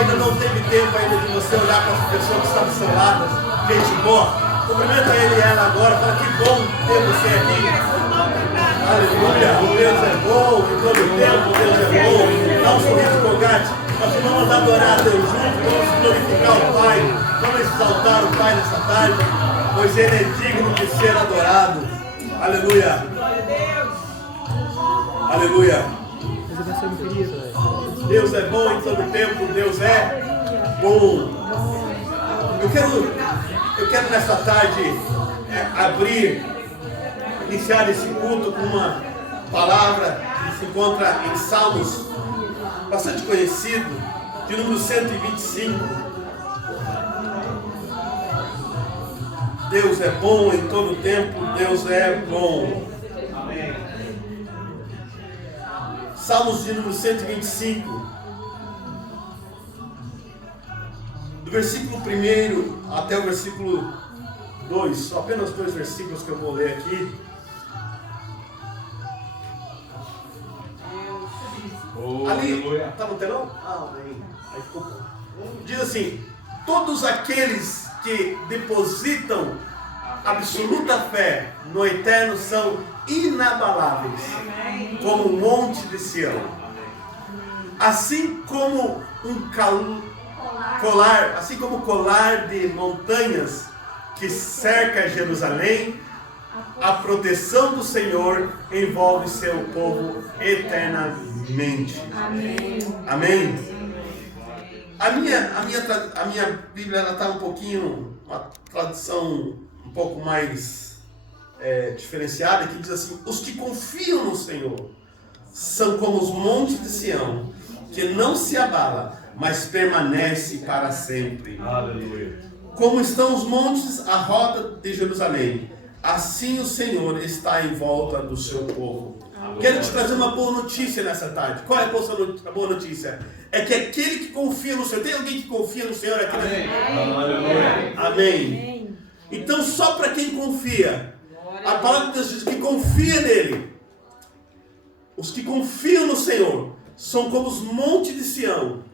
ainda não teve tempo ainda de você olhar para essa pessoa que está do seu lado, gente boa, cumprimenta ele e ela agora, fala que bom ter você aqui. Aleluia, Deus é bom, em todo tempo Deus é bom. Dá um sorriso colgate, nós vamos adorar a Deus juntos, vamos glorificar o Pai, vamos exaltar o Pai nessa tarde, pois Ele é digno de ser adorado. Aleluia. Aleluia. Deus é bom em todo tempo, Deus é bom. Eu quero nessa tarde iniciar esse culto com uma palavra que se encontra em Salmos, bastante conhecido, de número 125. Deus é bom em todo tempo, Deus é bom. Amém. Salmos de número 125. Do versículo 1 até o versículo 2, só apenas 2 versículos que eu vou ler aqui. Ali, está no telão? Amém. Aí ficou bom. Diz assim: todos aqueles que depositam absoluta fé no Eterno são inabaláveis, como um monte de Sião. Assim como o colar de montanhas que cerca Jerusalém, a proteção do Senhor envolve seu povo eternamente. Amém. A minha Bíblia está um pouquinho, uma tradução um pouco mais diferenciada, que diz assim: os que confiam no Senhor são como os montes de Sião, que não se abala, mas permanece para sempre. Aleluia. Como estão os montes à roda de Jerusalém, assim o Senhor está em volta do seu povo. Aleluia. Quero te trazer uma boa notícia nessa tarde. Qual é a boa notícia? É que aquele que confia no Senhor, tem alguém que confia no Senhor aqui? Amém. Amém. Então, só para quem confia, a palavra de Deus diz que confia nele. Os que confiam no Senhor são como os montes de Sião,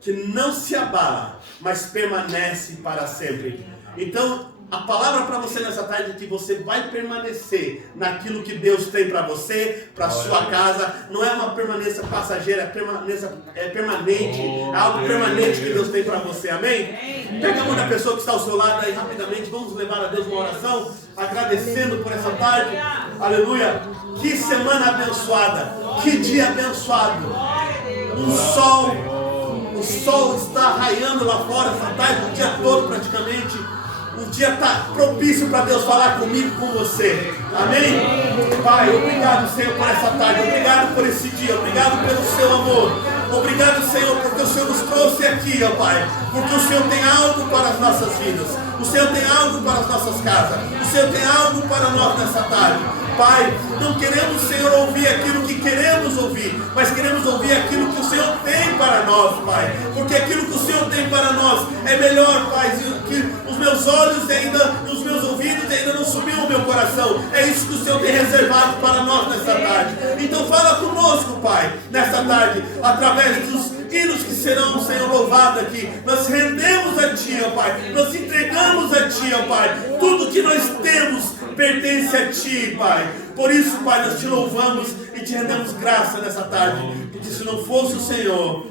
que não se abala, mas permanece para sempre. Então, a palavra para você nessa tarde é que você vai permanecer naquilo que Deus tem para você, para sua casa. Não é uma permanência passageira, é permanente. É algo permanente que Deus tem para você, amém? Pega a mão da pessoa que está ao seu lado aí rapidamente. Vamos levar a Deus uma oração, agradecendo por essa tarde. Aleluia. Que semana abençoada, que dia abençoado. O sol está raiando lá fora essa tarde, o dia todo praticamente. O dia está propício para Deus falar comigo e com você. Amém? Pai, obrigado, Senhor, por essa tarde. Obrigado por esse dia. Obrigado pelo seu amor. Obrigado, Senhor, porque o Senhor nos trouxe aqui, ó Pai. Porque o Senhor tem algo para as nossas vidas. O Senhor tem algo para as nossas casas. O Senhor tem algo para nós nessa tarde. Pai, não queremos, Senhor, ouvir aquilo que queremos ouvir, mas queremos ouvir aquilo que o Senhor tem para nós, Pai. Porque aquilo que o Senhor tem para nós é melhor, Pai, que os meus olhos ainda, os meus ouvidos ainda não subiu ao meu coração. É isso que o Senhor tem reservado para nós nessa tarde. Então fala conosco, Pai, nessa tarde, através dos hinos que serão, Senhor, louvados aqui. Nós rendemos a Ti, ó Pai. Nós entregamos a Ti, ó Pai. Tudo que nós temos pertence a Ti, Pai. Por isso, Pai, nós Te louvamos e Te rendemos graça nessa tarde. Porque se não fosse o Senhor,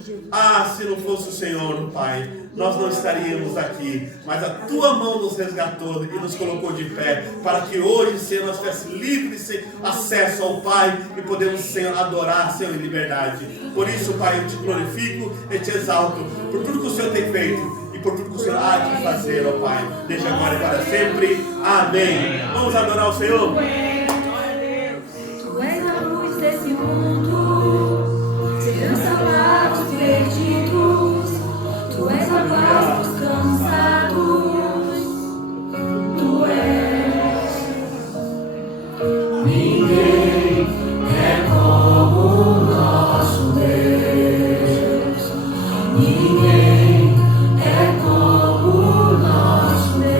se não fosse o Senhor, Pai, nós não estaríamos aqui. Mas a Tua mão nos resgatou e nos colocou de pé, para que hoje, Senhor, nós tivéssemos livre acesso ao Pai e podemos, Senhor, adorar, Senhor, em liberdade. Por isso, Pai, eu Te glorifico e Te exalto por tudo que o Senhor tem feito e por tudo que o Senhor há de fazer, ó Pai. Desde agora e para sempre. Amém. Vamos adorar o Senhor. Tu és a luz desse mundo, segurança para os perdidos. Tu és a paz dos cansados. Tu és. Ninguém é como o nosso Deus. Ninguém é como o nosso Deus.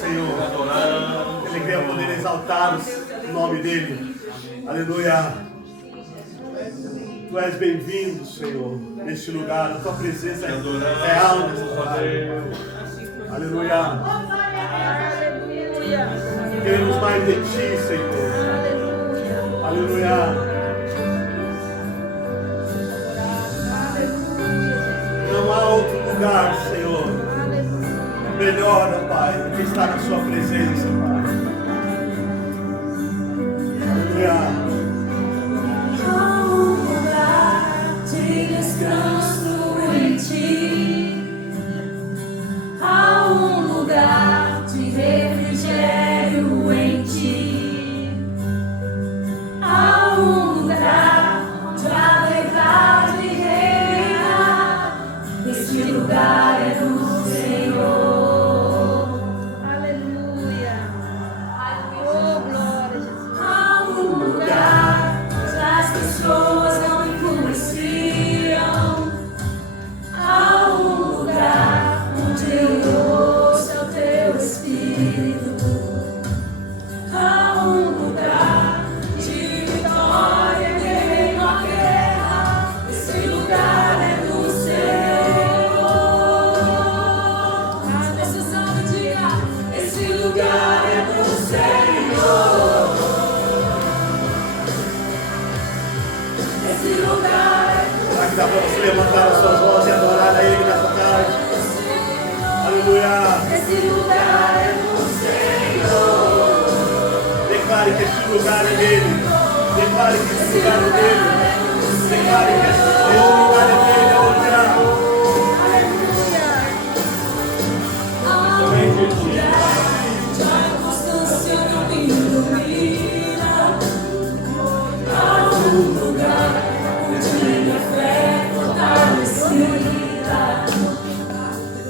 Senhor. Que alegria poder exaltar o nome dele. Aleluia. Tu és bem-vindo, Senhor, neste lugar. A tua presença é real nesta lugar. Aleluia. Queremos mais de ti, Senhor. Aleluia. Não há outro lugar, Senhor, melhor, ó Pai, do que estar na sua presença, Pai. Aleluia. Há um lugar de descanso em ti. Há um lugar de refrigério em ti. Há um lugar onde a verdade reina. Este lugar é do Senhor. Aleluia. Oh, glória a Jesus. Há um lugar onde as pessoas não influenciam. Há um lugar onde eu ouço o teu Espírito. Há um lugar de vitória em meio à guerra. Esse lugar é do Senhor. A decisão do dia. Esse lugar é do Senhor. Esse lugar é do Será que dá para você levantar as suas vozes e adorar a Ele nessa tarde? Aleluia. Esse lugar é do Senhor. Declare que este lugar é dele. Declare que este lugar é dele. Declare que este lugar é dele. Aleluia. Há um lugar onde a constância não me ilumina. Há um lugar onde minha fé é fortalecida.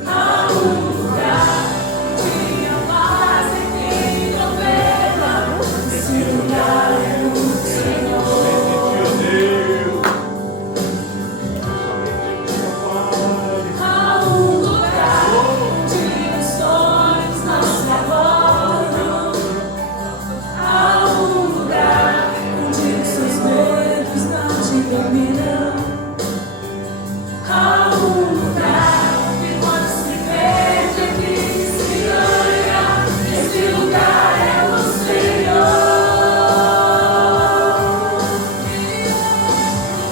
Há um lugar onde minha paz é quem governa. Esse lugar é do Senhor. Há um lugar onde os sonhos não se abortam. Há um lugar onde os seus medos não te dominam. Há um lugar que quando se perde aqui se ganha. Esse lugar é o Senhor.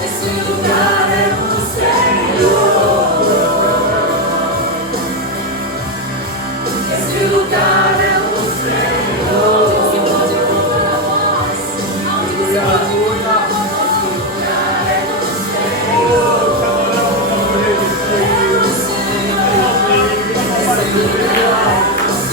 Esse lugar é o Senhor. Esse lugar é o Senhor. Você pode colocar a voz. Aonde você pode colocar a voz. Esse lugar é o Senhor. É o Senhor. Esse lugar é o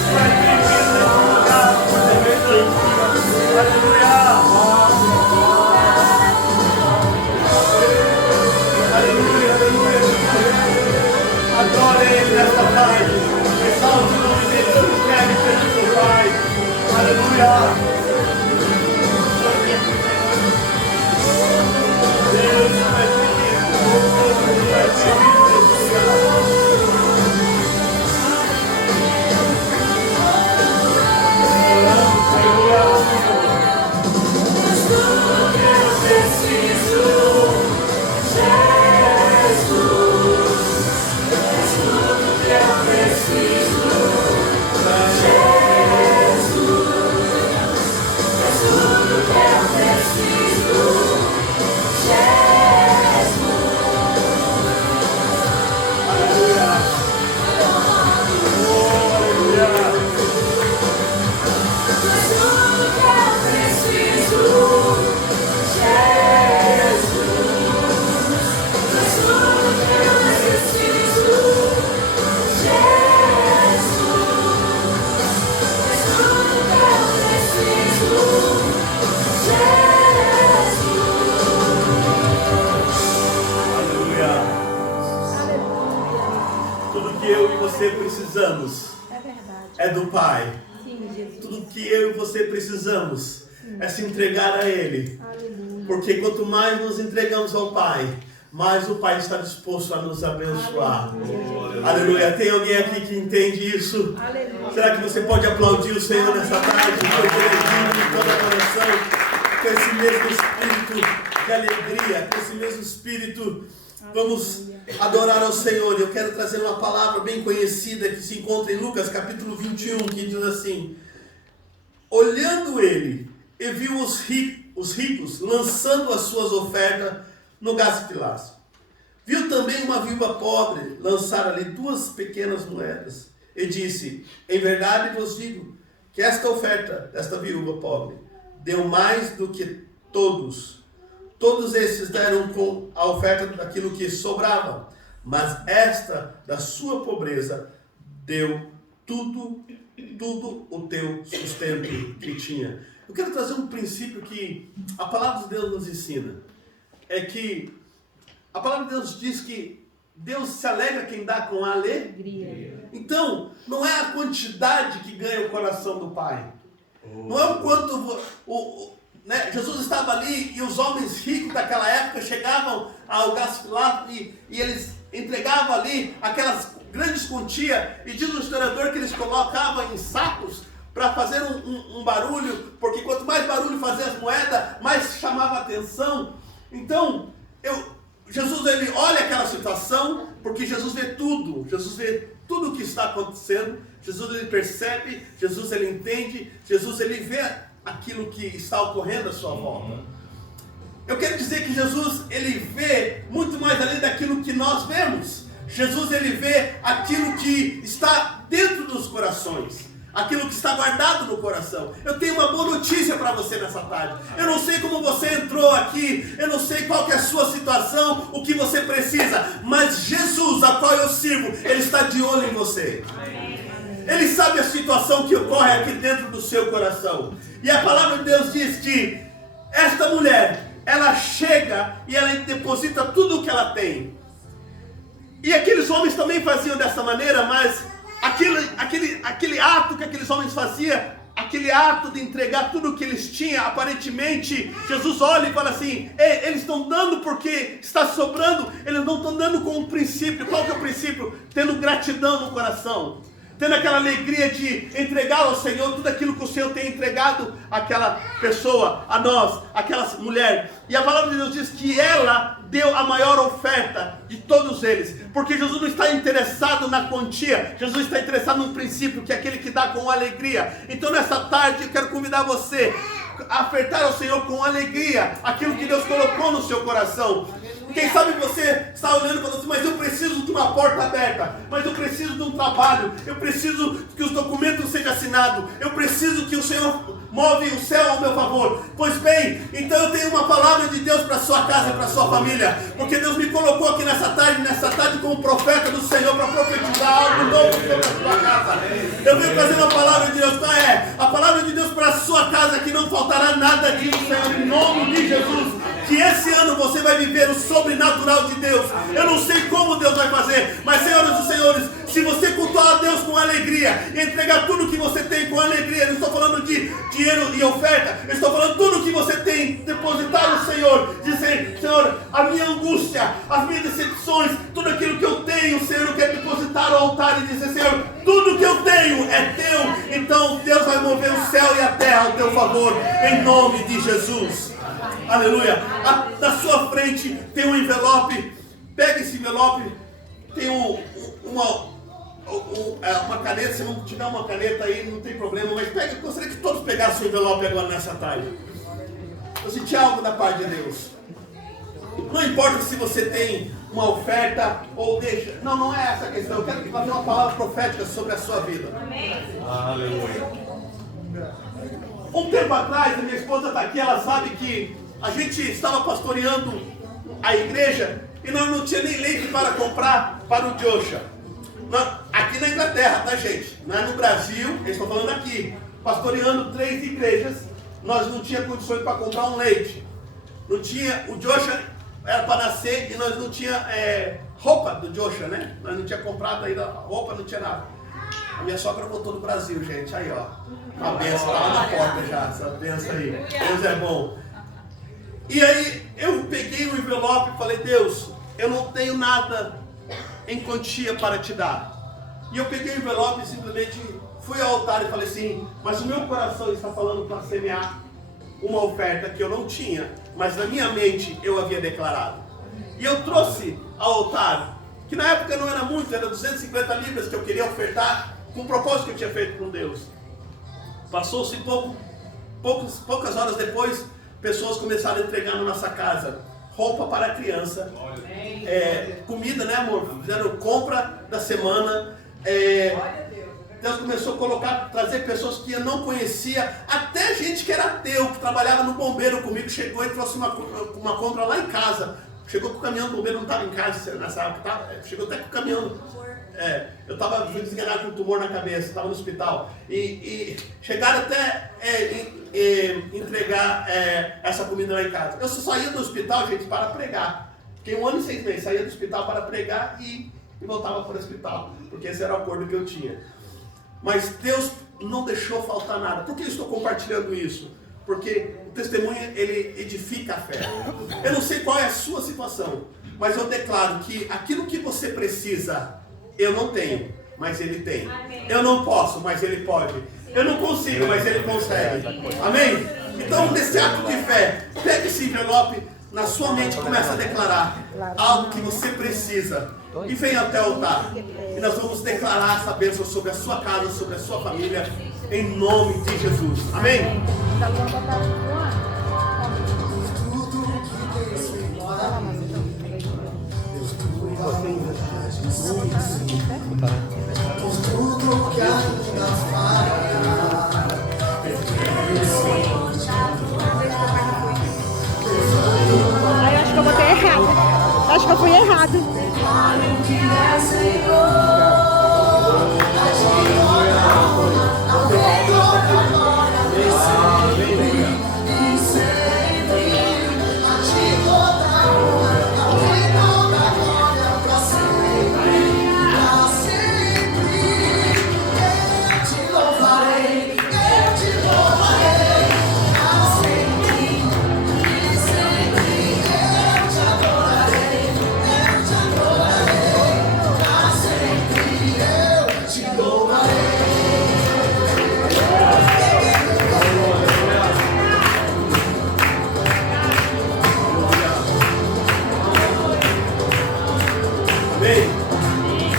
Adore Ele nesta tarde. Exalte o nome dele. Suplique perante seu Pai. Aleluia. Deus é querido. Deus é tudo que eu preciso. Jesus. É tudo que eu preciso. Jesus. É tudo que eu preciso. Jesus. Aleluia. Aleluia. É tudo que eu preciso. Jesus. É tudo que eu preciso. Jesus. É tudo que eu preciso. Aleluia. Tudo que eu e você precisamos É verdade. é do Pai. Sim, Jesus. Tudo que eu e você precisamos é se entregar a Ele. Aleluia. Porque quanto mais nos entregamos ao Pai, mais o Pai está disposto a nos abençoar. Aleluia. Aleluia. Tem alguém aqui que entende isso? Aleluia. Será que você pode aplaudir o Senhor nessa tarde? Porque Ele é digno de toda adoração. Com esse mesmo espírito de alegria, com esse mesmo espírito, vamos adorar ao Senhor. Eu quero trazer uma palavra bem conhecida que se encontra em Lucas capítulo 21, que diz assim: olhando ele, e viu os ricos lançando as suas ofertas no gasofilácio. Viu também uma viúva pobre lançar ali 2 pequenas moedas. E disse: em verdade vos digo que esta oferta desta viúva pobre deu mais do que todos. Todos esses deram com a oferta daquilo que sobrava. Mas esta, da sua pobreza, deu tudo o teu sustento que tinha. Eu quero trazer um princípio que a palavra de Deus nos ensina. É que a palavra de Deus diz que Deus se alegra quem dá com alegria. Então, não é a quantidade que ganha o coração do Pai. Não é o quanto... né? Jesus estava ali e os homens ricos daquela época chegavam ao gasofilácio e eles entregavam ali aquelas grandes quantias. E diz o historiador que eles colocavam em sacos para fazer um barulho, porque quanto mais barulho fazia as moedas, mais chamava a atenção. Então, Jesus ele olha aquela situação, porque Jesus vê tudo o que está acontecendo. Jesus ele percebe, Jesus ele entende, Jesus ele vê aquilo que está ocorrendo à sua volta. Eu quero dizer que Jesus ele vê muito mais além daquilo que nós vemos. Jesus ele vê aquilo que está dentro dos corações, aquilo que está guardado no coração. Eu tenho uma boa notícia para você nessa tarde. Eu não sei como você entrou aqui, eu não sei qual que é a sua situação, o que você precisa, mas Jesus, a qual eu sirvo, Ele está de olho em você. Ele sabe a situação que ocorre aqui dentro do seu coração. E a palavra de Deus diz que esta mulher, ela chega e ela deposita tudo o que ela tem. E aqueles homens também faziam dessa maneira, mas aquele ato que aqueles homens faziam, aquele ato de entregar tudo o que eles tinham, aparentemente, Jesus olha e fala assim: eles estão dando porque está sobrando, eles não estão dando com um princípio. Qual que é o princípio? Tendo gratidão no coração, tendo aquela alegria de entregar ao Senhor tudo aquilo que o Senhor tem entregado àquela pessoa, a nós, àquela mulher. E a palavra de Deus diz que ela deu a maior oferta de todos eles, porque Jesus não está interessado na quantia, Jesus está interessado no princípio, que é aquele que dá com alegria. Então nessa tarde eu quero convidar você a ofertar ao Senhor com alegria aquilo que Deus colocou no seu coração. Quem sabe você está olhando e falando assim: mas eu preciso de uma porta aberta, mas eu preciso de um trabalho, eu preciso que os documentos sejam assinados, eu preciso que o Senhor move o céu ao meu favor. Pois bem, então eu tenho uma palavra de Deus para a sua casa e para a sua família, porque Deus me colocou aqui nessa tarde como profeta do Senhor, para profetizar algo novo sobre a sua casa. Eu venho trazer uma palavra de Deus, a palavra de Deus para a sua casa, que não faltará nada disso, Senhor, em nome de Jesus. Que esse ano você vai viver o sobrenatural de Deus. Eu não sei como Deus vai fazer, mas, senhoras e senhores, se você cultuar a Deus com alegria e entregar tudo que você tem com alegria, eu não estou falando de dinheiro e oferta, eu estou falando tudo que você tem, depositar no Senhor, dizer: Senhor, a minha angústia, as minhas decepções, tudo aquilo que eu tenho, Senhor, eu quero depositar ao altar e dizer: Senhor, tudo que eu tenho é teu. Então Deus vai mover o céu e a terra ao teu favor, em nome de Jesus. Aleluia. Na sua frente tem um envelope. Pega esse envelope. Tem uma caneta. Se não tiver uma caneta aí, não tem problema. Mas pega. Eu gostaria que todos pegassem o envelope agora nessa tarde. Eu senti algo da parte de Deus. Não importa se você tem uma oferta ou deixa. Não é essa a questão. Eu quero fazer uma palavra profética sobre a sua vida. Amém. Aleluia. Um tempo atrás, a minha esposa está aqui, ela sabe que a gente estava pastoreando a igreja e nós não tínhamos nem leite para comprar para o Joshua. Aqui na Inglaterra, tá, gente? Não é no Brasil, eu estou falando aqui. Pastoreando 3 igrejas, nós não tínhamos condições para comprar um leite. Não tinha, o Joshua era para nascer e nós não tínhamos roupa do Joshua, né? Nós não tínhamos comprado ainda roupa, não tinha nada. A minha sogra voltou do Brasil, gente. Aí, ó. A benção tá lá na porta já. Essa benção aí. Deus é bom. E aí, eu peguei o envelope e falei: Deus, eu não tenho nada em quantia para te dar. E eu peguei o envelope e simplesmente fui ao altar e falei assim, mas o meu coração está falando para semear uma oferta que eu não tinha, mas na minha mente eu havia declarado. E eu trouxe ao altar, que na época não era muito, era 250 libras que eu queria ofertar, com o propósito que eu tinha feito com Deus. Passou-se poucas horas depois, pessoas começaram a entregar na nossa casa roupa para a criança, comida, né, amor? Fizeram compra da semana. Deus começou a trazer pessoas que eu não conhecia, até gente que era ateu, que trabalhava no bombeiro comigo, chegou e trouxe uma compra lá em casa. Chegou com o caminhão do bombeiro, não estava em casa nessa época, chegou até com o caminhão. Eu estava desenganado com um tumor na cabeça, estava no hospital. E chegaram até entregar essa comida lá em casa. Eu só saía do hospital, gente, para pregar. Fiquei 1 ano e 6 meses, saía do hospital para pregar e voltava para o hospital, porque esse era o acordo que eu tinha. Mas Deus não deixou faltar nada. Por que eu estou compartilhando isso? Porque o testemunho, ele edifica a fé. Eu não sei qual é a sua situação, mas eu declaro que aquilo que você precisa, eu não tenho, mas Ele tem. Eu não posso, mas Ele pode. Eu não consigo, mas Ele consegue. Amém? Então, nesse ato de fé, pegue esse envelope na sua mente e comece a declarar algo que você precisa. E venha até o altar. E nós vamos declarar essa bênção sobre a sua casa, sobre a sua família, em nome de Jesus. Amém? Aí eu acho que eu botei errado. Acho que eu fui errado.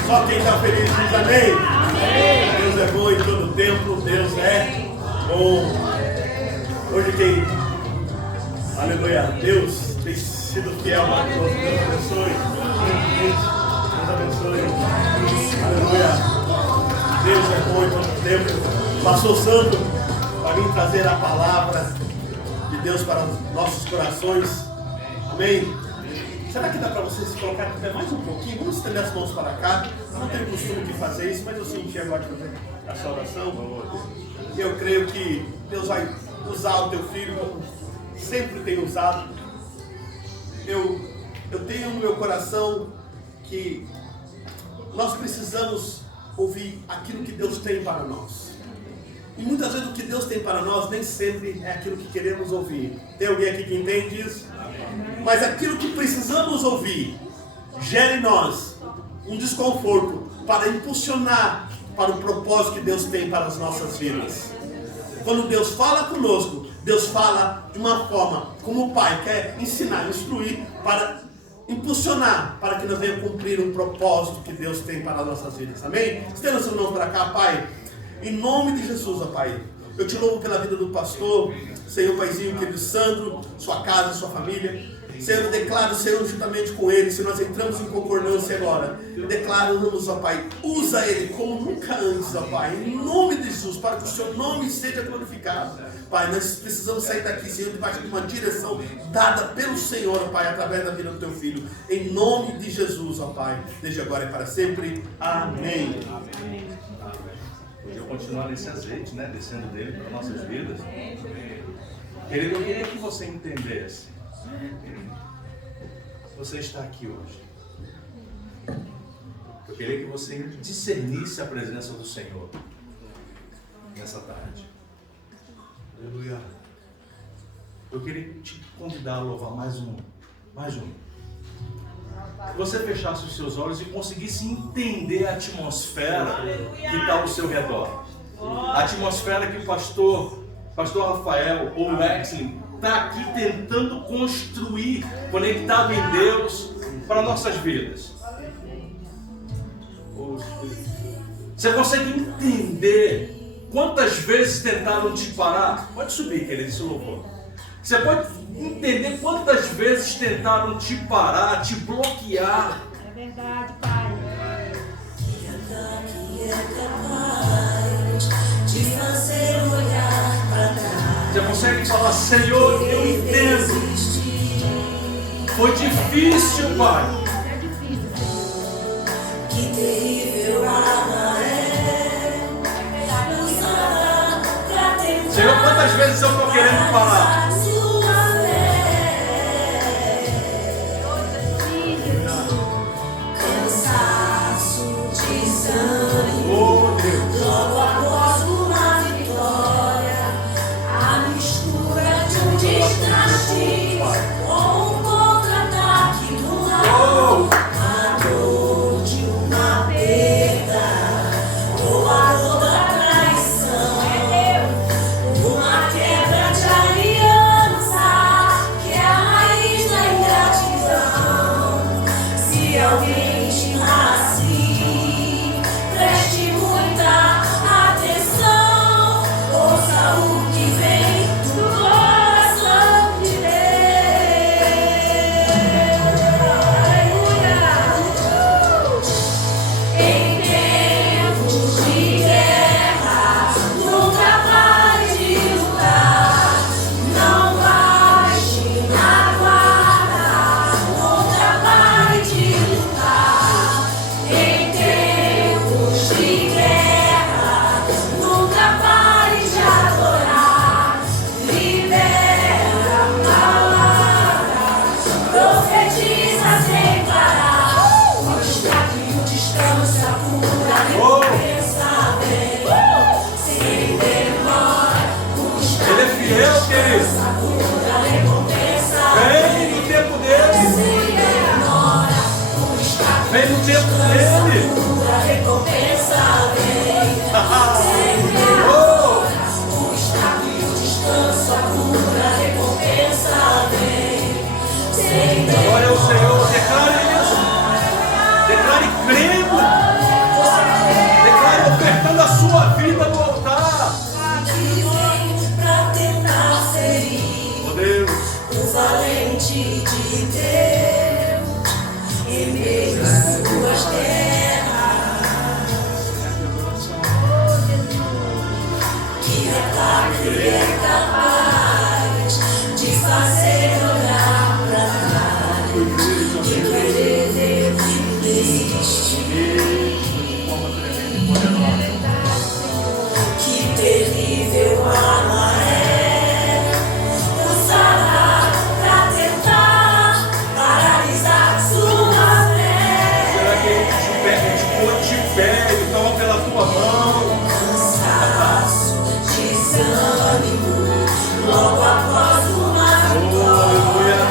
Só quem está feliz diz amém. Deus é bom em todo tempo, Deus é bom. Hoje quem, aleluia, Deus tem sido fiel a nós. Deus abençoe. Deus abençoe. Aleluia. Deus é bom em todo tempo. Pastor Santo, para vir trazer a palavra de Deus para os nossos corações. Amém. Será que dá para você se colocar até mais um pouquinho? Vamos estender as mãos para cá. Eu não tenho costume de fazer isso, mas eu senti agora de fazer essa oração. E eu creio que Deus vai usar o teu filho como sempre tem usado. Eu tenho no meu coração que nós precisamos ouvir aquilo que Deus tem para nós. E muitas vezes o que Deus tem para nós nem sempre é aquilo que queremos ouvir. Tem alguém aqui que entende isso? Mas aquilo que precisamos ouvir gera em nós um desconforto para impulsionar para o propósito que Deus tem para as nossas vidas. Quando Deus fala conosco, Deus fala de uma forma como o Pai quer ensinar, instruir, para impulsionar para que nós venhamos cumprir um propósito que Deus tem para as nossas vidas. Amém? Estenda suas mãos para cá, Pai. Em nome de Jesus, ó Pai. Eu te louvo pela vida do pastor, Senhor Paizinho, querido Sandro, sua casa, sua família. Senhor, eu declaro, Senhor, juntamente com ele, se nós entramos em concordância agora, declaramos, ó Pai, usa ele como nunca antes, ó Pai, em nome de Jesus, para que o seu nome seja glorificado. Pai, nós precisamos sair daqui, Senhor, debaixo de uma direção dada pelo Senhor, ó Pai, através da vida do teu filho, em nome de Jesus, ó Pai, desde agora e para sempre. Amém. Podia continuar nesse azeite, né, descendo dele para nossas vidas. Querido, eu queria que você entendesse. Você está aqui hoje. Eu queria que você discernisse a presença do Senhor nessa tarde. Aleluia. Eu queria te convidar a louvar mais um. Que você fechasse os seus olhos e conseguisse entender a atmosfera que está ao seu redor. A atmosfera que o pastor Rafael ou Lexley está aqui tentando construir, conectado em Deus, para nossas vidas. Você consegue entender quantas vezes tentaram te parar? Pode subir, querido, esse louvor. Você pode entender quantas vezes tentaram te parar, te bloquear. É verdade, Pai. Você consegue falar, Senhor, eu entendo. Foi difícil, Pai. É difícil, Senhor. Que terrível arma é lançada pra tentar. Senhor, quantas vezes eu estou querendo parar? Cansaço, desânimo. Oh, Deus. Logo após uma vitória, a mistura de um desgaste com um contra-ataque do mal, a dor de uma perda, ou a dor da traição, uma quebra de aliança, que é a raiz da ingratidão. Se alguém está assim, preste muita atenção, ouça o que vem do coração de Deus. Aleluia! Em tempos de guerra, nunca pare de lutar, não baixe na guarda, nunca pare de lutar. Em tempos de guerra, nunca pare de adorar. Libera a palavra, profetiza sem parar. O destaque e o descanso, a cura, a recompensa vem. Sem demora, o destaque Ele é fiel, querido. a cura, a recompensa Vem no tempo dele. sem demora, o destaque Vem no tempo dele. a recompensa vem. Oh, O destaque e o descanso, a cura, a recompensa vem. Sem glória ao Senhor. Declare isso. Declare crendo. Declare ofertando a sua vida no altar. que vem pra tentar ferir Oh, Deus. o valente de Deus em meio às suas guerras. Que ataque é capaz de fazer olhar pra trás, de querer desistir. Que terrível arma é usada pra tentar paralisar sua fé. Será que ele te põe de pé e toma pela tua mão? Cansaço, desânimo, logo após uma vitória,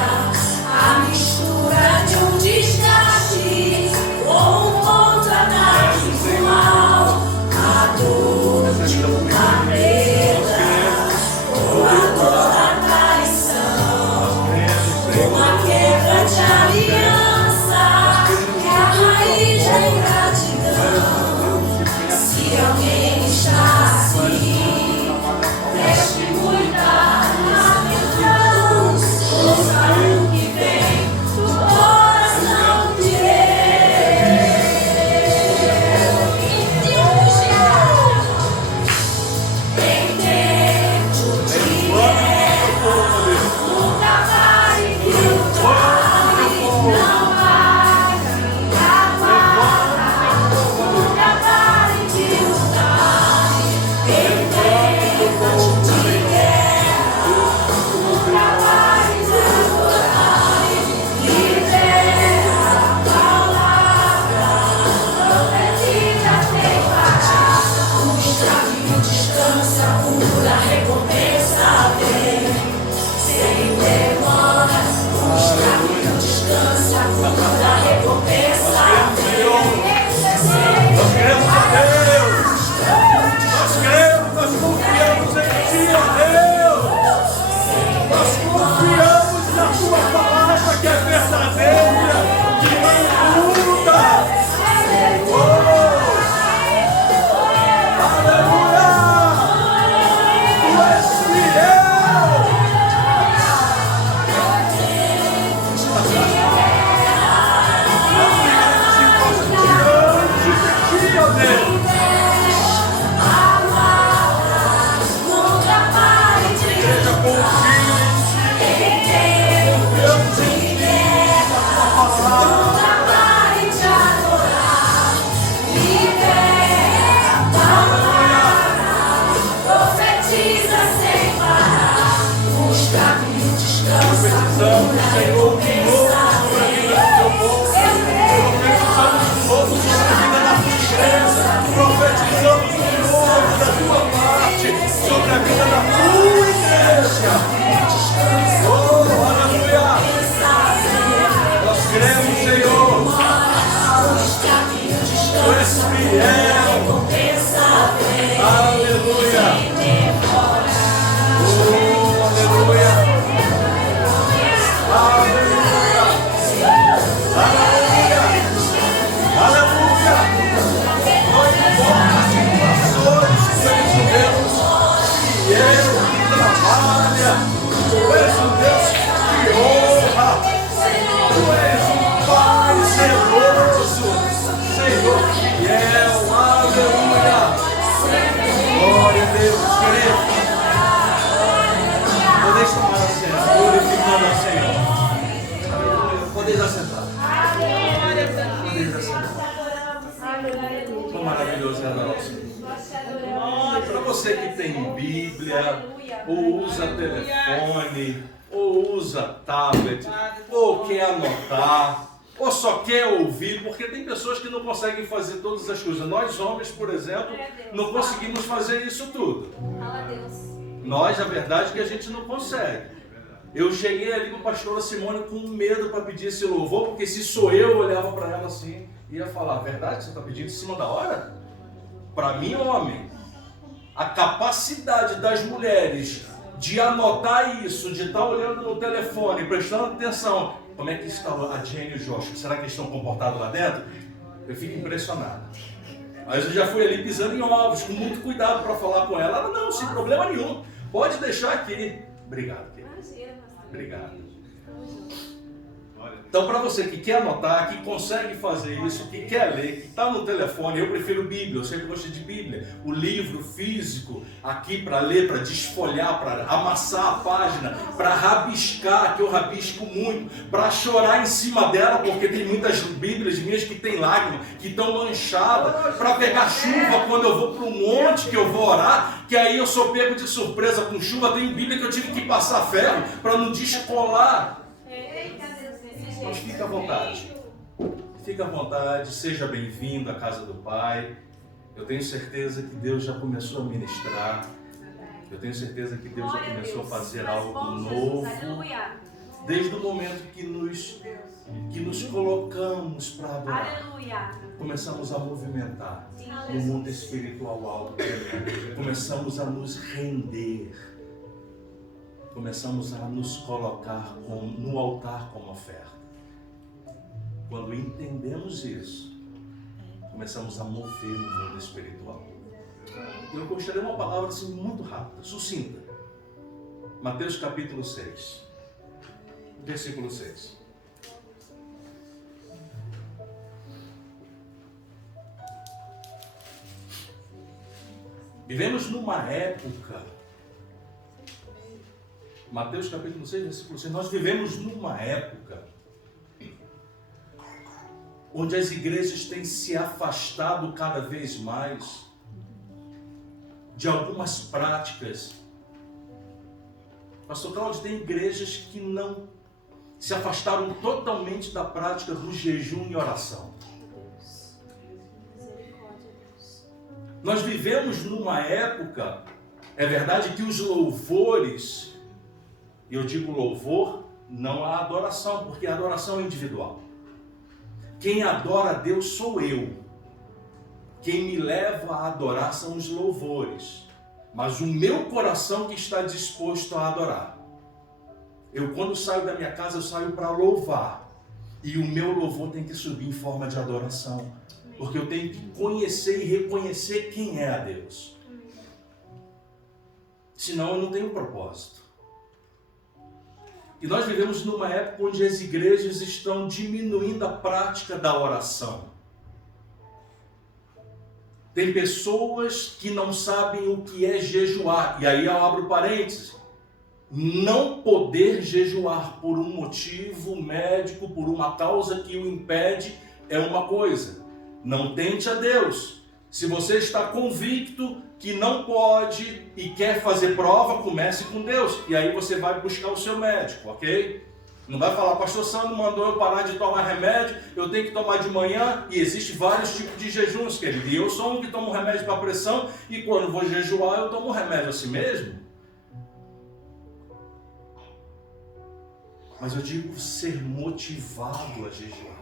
a mistura de um desgaste com um contra-ataque do mal, a dor de uma perda, ou a dor da traição, uma quebra de aliança, que é a raiz da ingratidão. Se alguém está assim, preste muita atenção, ouça o que vem do coração de Deus. Em tempo de guerra, nunca pare de lutar, não vai ficar guarda, nunca pare de lutar. Em tempo de guerra, nunca pare de adorar. Libera a palavra, profetiza sem parar. O destaque e o descanso, a cura, a recompensa vem. Sem demora, o destaque e o descanso, a cura, a recompensa vem. Nós cremos em Deus. Nós cremos. Podeis assentar. Podeis assentar. Quão maravilhoso é adorar o Senhor. Para você que tem Bíblia, ou usa telefone, ou usa tablet, ou quer anotar, ou só quer ouvir, porque tem pessoas que não conseguem fazer todas as coisas. Nós homens, por exemplo, não conseguimos fazer isso tudo. Nós, a verdade é que a gente não consegue. Eu cheguei ali com a pastora Simone com medo para pedir esse louvor, porque se sou eu olhava para ela assim e ia falar: verdade, você está pedindo em cima da hora? Para mim, homem, a capacidade das mulheres de anotar isso, de estar olhando no telefone, prestando atenção, como é que está a Jenny e o Joshua? Será que eles estão comportados lá dentro? Eu fico impressionado. Mas eu já fui ali pisando em ovos, com muito cuidado para falar com ela. Ela, não, sem problema nenhum, pode deixar aqui. Obrigado, querido. Obrigado. Então, para você que quer anotar, que consegue fazer isso, que quer ler, que está no telefone, eu prefiro Bíblia, eu sempre gostei de Bíblia. O livro físico, aqui para ler, para desfolhar, para amassar a página, para rabiscar, que eu rabisco muito, para chorar em cima dela, porque tem muitas Bíblias minhas que tem lágrimas, que estão manchadas, para pegar chuva quando eu vou para um monte que eu vou orar, que aí eu sou pego de surpresa com chuva. Tem Bíblia que eu tive que passar ferro para não descolar. Mas fica à vontade, seja bem-vindo à casa do Pai. Eu tenho certeza que Deus já começou a ministrar, eu tenho certeza que Deus já começou a fazer algo novo, desde o momento que nos colocamos para adorar. Começamos a movimentar no mundo espiritual algo, começamos a nos render, começamos a nos colocar no altar como oferta. Quando entendemos isso, começamos a mover no mundo espiritual. Eu gostaria de uma palavra assim muito rápida, sucinta. Mateus capítulo 6, versículo 6. Vivemos numa época, Mateus capítulo 6, versículo 6, nós vivemos numa época onde as igrejas têm se afastado cada vez mais de algumas práticas. Pastor Cláudio, tem igrejas que não se afastaram totalmente da prática do jejum e oração. Nós vivemos numa época, é verdade que os louvores, e eu digo louvor, não a adoração, porque a adoração é individual. Quem adora a Deus sou eu. Quem me leva a adorar são os louvores. Mas o meu coração que está disposto a adorar. Eu, quando saio da minha casa, eu saio para louvar. E o meu louvor tem que subir em forma de adoração. Porque eu tenho que conhecer e reconhecer quem é a Deus. Senão eu não tenho propósito. E nós vivemos numa época onde as igrejas estão diminuindo a prática da oração. Tem pessoas que não sabem o que é jejuar. E aí eu abro parênteses. Não poder jejuar por um motivo médico, por uma causa que o impede, é uma coisa. Não tente a Deus. Se você está convicto que não pode e quer fazer prova, comece com Deus. E aí você vai buscar o seu médico, ok? Não vai falar, pastor Sandro mandou eu parar de tomar remédio, eu tenho que tomar de manhã. E existem vários tipos de jejuns, querido. E eu sou um que tomo remédio para pressão e quando vou jejuar eu tomo remédio assim mesmo. Mas eu digo ser motivado a jejuar.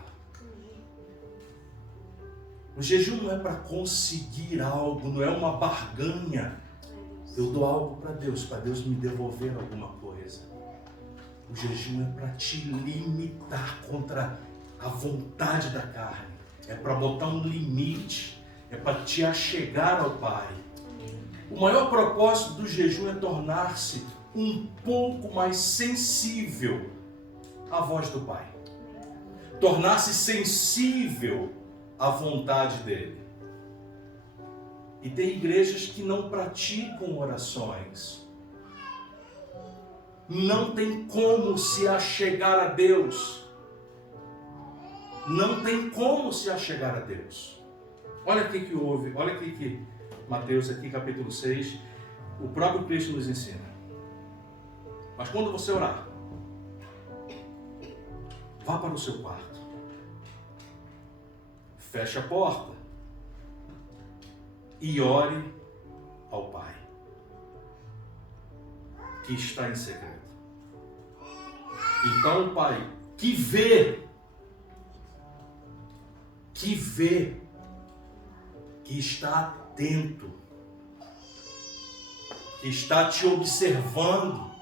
O jejum não é para conseguir algo, não é uma barganha. Eu dou algo para Deus me devolver alguma coisa. O jejum é para te limitar contra a vontade da carne. É para botar um limite. É para te achegar ao Pai. O maior propósito do jejum é tornar-se um pouco mais sensível à voz do Pai. Tornar-se sensível a vontade dele. E tem igrejas que não praticam orações. Não tem como se achegar a Deus. não tem como se achegar a Deus. Olha aqui que houve, olha aqui que Mateus, aqui capítulo 6, o próprio Cristo nos ensina. Mas quando você orar, vá para o seu quarto, feche a porta e ore ao Pai, que está em segredo. Então o Pai, que vê, que está atento, que está te observando,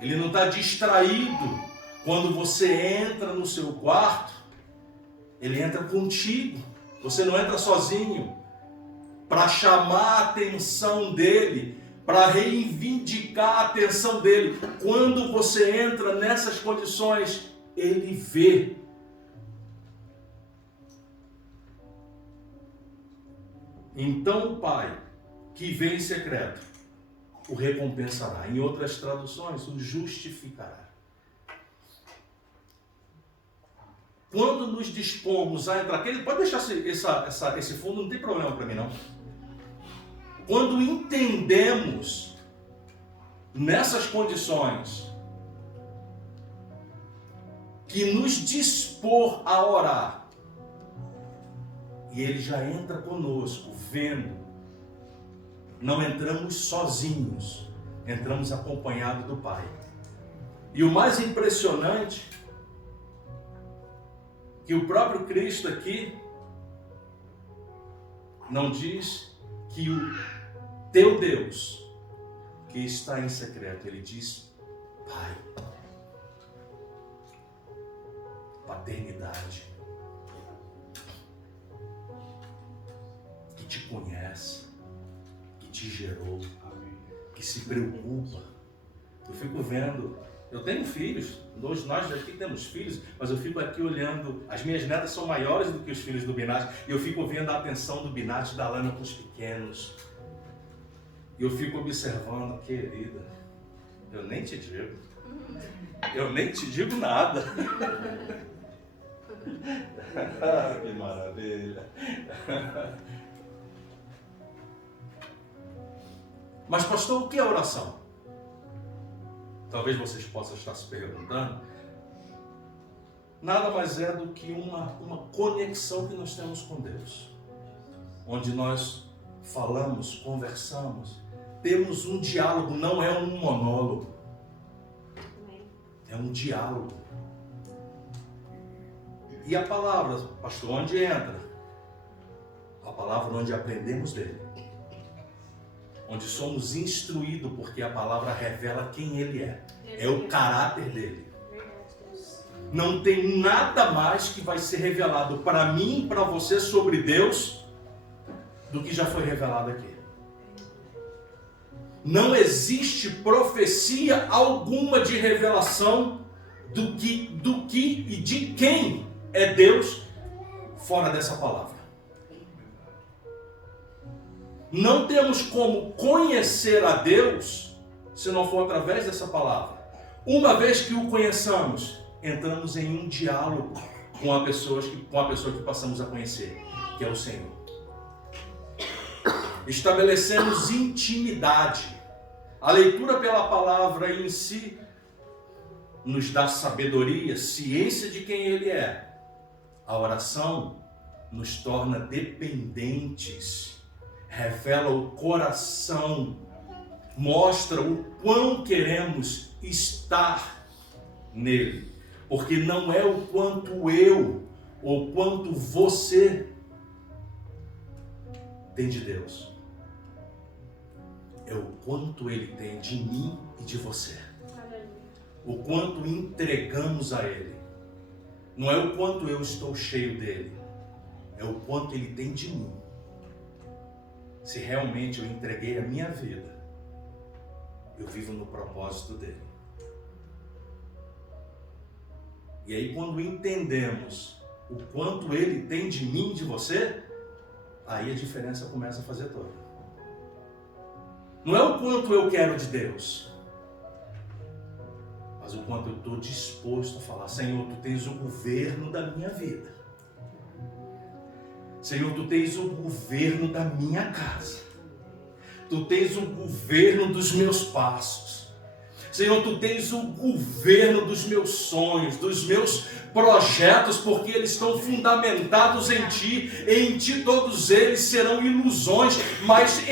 Ele não está distraído. Quando você entra no seu quarto, Ele entra contigo. Você não entra sozinho. Para chamar a atenção dEle, para reivindicar a atenção dEle. Quando você entra nessas condições, Ele vê. Então o Pai, que vê em secreto, o recompensará. Em outras traduções, o justificará. Quando nos dispomos a entrar, pode deixar esse fundo, não tem problema para mim não. Quando entendemos nessas condições que nos dispor a orar, e Ele já entra conosco, vendo, não entramos sozinhos, entramos acompanhados do Pai. E o mais impressionante, que o próprio Cristo aqui não diz que o teu Deus, que está em secreto, Ele diz Pai. Paternidade. Que te conhece, que te gerou, que se preocupa. Eu fico vendo, eu tenho filhos, nós aqui temos filhos, mas eu fico aqui olhando, as minhas netas são maiores do que os filhos do Binati, e eu fico vendo a atenção do Binati, da Lana com os pequenos. E eu fico observando, querida, eu nem te digo nada. Que maravilha. Mas pastor, o que é oração? Talvez vocês possam estar se perguntando. Nada mais é do que uma conexão que nós temos com Deus. Onde nós falamos, conversamos, temos um diálogo, não é um monólogo. É um diálogo. E a palavra, pastor, onde entra? A palavra onde aprendemos dele. Onde somos instruídos, porque a palavra revela quem Ele é. É o caráter dele. Não tem nada mais que vai ser revelado para mim e para você sobre Deus do que já foi revelado aqui. Não existe profecia alguma de revelação do que e de quem é Deus fora dessa palavra. Não temos como conhecer a Deus se não for através dessa palavra. Uma vez que o conheçamos, entramos em um diálogo com a pessoa que passamos a conhecer, que é o Senhor. Estabelecemos intimidade. A leitura pela palavra em si nos dá sabedoria, ciência de quem Ele é. A oração nos torna dependentes, revela o coração, mostra o quão queremos estar nele. Porque não é o quanto eu ou quanto você tem de Deus. É o quanto Ele tem de mim e de você. O quanto entregamos a Ele. Não é o quanto eu estou cheio dele. É o quanto Ele tem de mim. Se realmente eu entreguei a minha vida, eu vivo no propósito dele. E aí quando entendemos o quanto Ele tem de mim e de você, aí a diferença começa a fazer toda. Não é o quanto eu quero de Deus, mas mas o quanto eu estou disposto a falar: Senhor, Tu tens o governo da minha vida. Senhor, Tu tens o governo da minha casa. Tu tens o governo dos meus passos. Senhor, Tu tens o governo dos meus sonhos, dos meus projetos, porque eles estão fundamentados em Ti. Em Ti todos eles serão ilusões, mas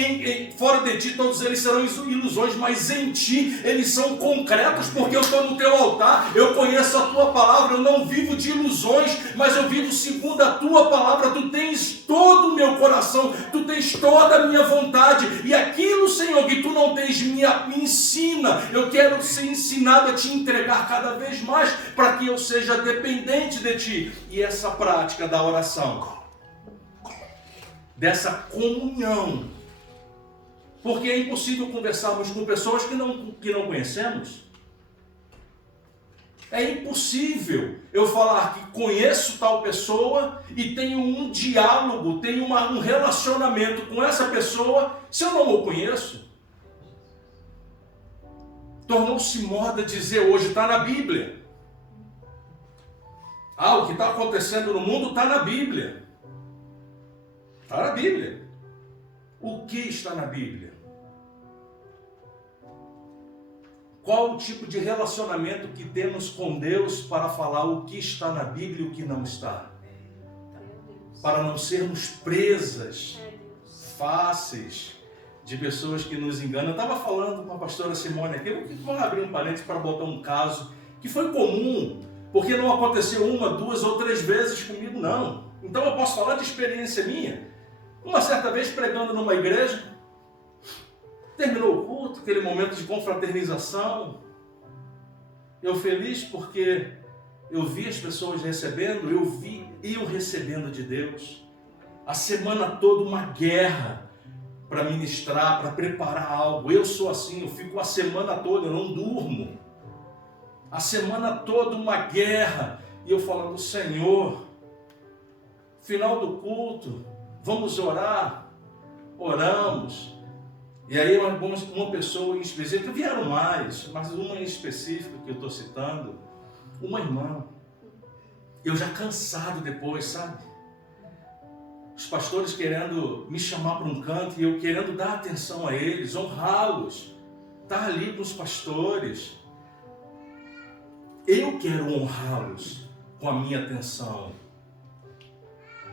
fora de Ti todos eles serão ilusões, mas em Ti eles são concretos, porque eu estou no Teu altar, eu conheço a Tua palavra, eu não vivo de ilusões, mas eu vivo segundo a Tua palavra. Tu tens todo o meu coração, Tu tens toda a minha vontade, e aquilo, Senhor, que Tu não tens, me ensina. Eu quero ser ensinado a Te entregar cada vez mais, para que eu seja dependente de Ti. E essa prática da oração, dessa comunhão, porque é impossível conversarmos com pessoas que não conhecemos. É impossível eu falar que conheço tal pessoa e tenho um diálogo, tenho um relacionamento com essa pessoa, se eu não o conheço. Tornou-se moda dizer hoje, está na Bíblia. O que está acontecendo no mundo está na Bíblia. Está na Bíblia. O que está na Bíblia? Qual o tipo de relacionamento que temos com Deus para falar o que está na Bíblia e o que não está? Para não sermos presas fáceis de pessoas que nos enganam. Eu estava falando com a pastora Simone aqui, vou abrir um parênteses para botar um caso que foi comum, porque não aconteceu 1, 2 ou 3 vezes comigo, não. Então eu posso falar de experiência minha. Uma certa vez pregando numa igreja, terminou o culto, aquele momento de confraternização, eu feliz porque eu vi as pessoas recebendo, eu vi eu recebendo de Deus. A semana toda uma guerra para ministrar, para preparar algo. Eu sou assim, eu fico a semana toda, eu não durmo. A semana toda uma guerra, e eu falando: Senhor, final do culto, vamos orar. Oramos, e aí uma pessoa em específico, vieram mais, mas uma em específico que eu estou citando, uma irmã, eu já cansado depois, sabe? Os pastores querendo me chamar para um canto, e eu querendo dar atenção a eles, honrá-los, estar ali com os pastores. Eu quero honrá-los com a minha atenção.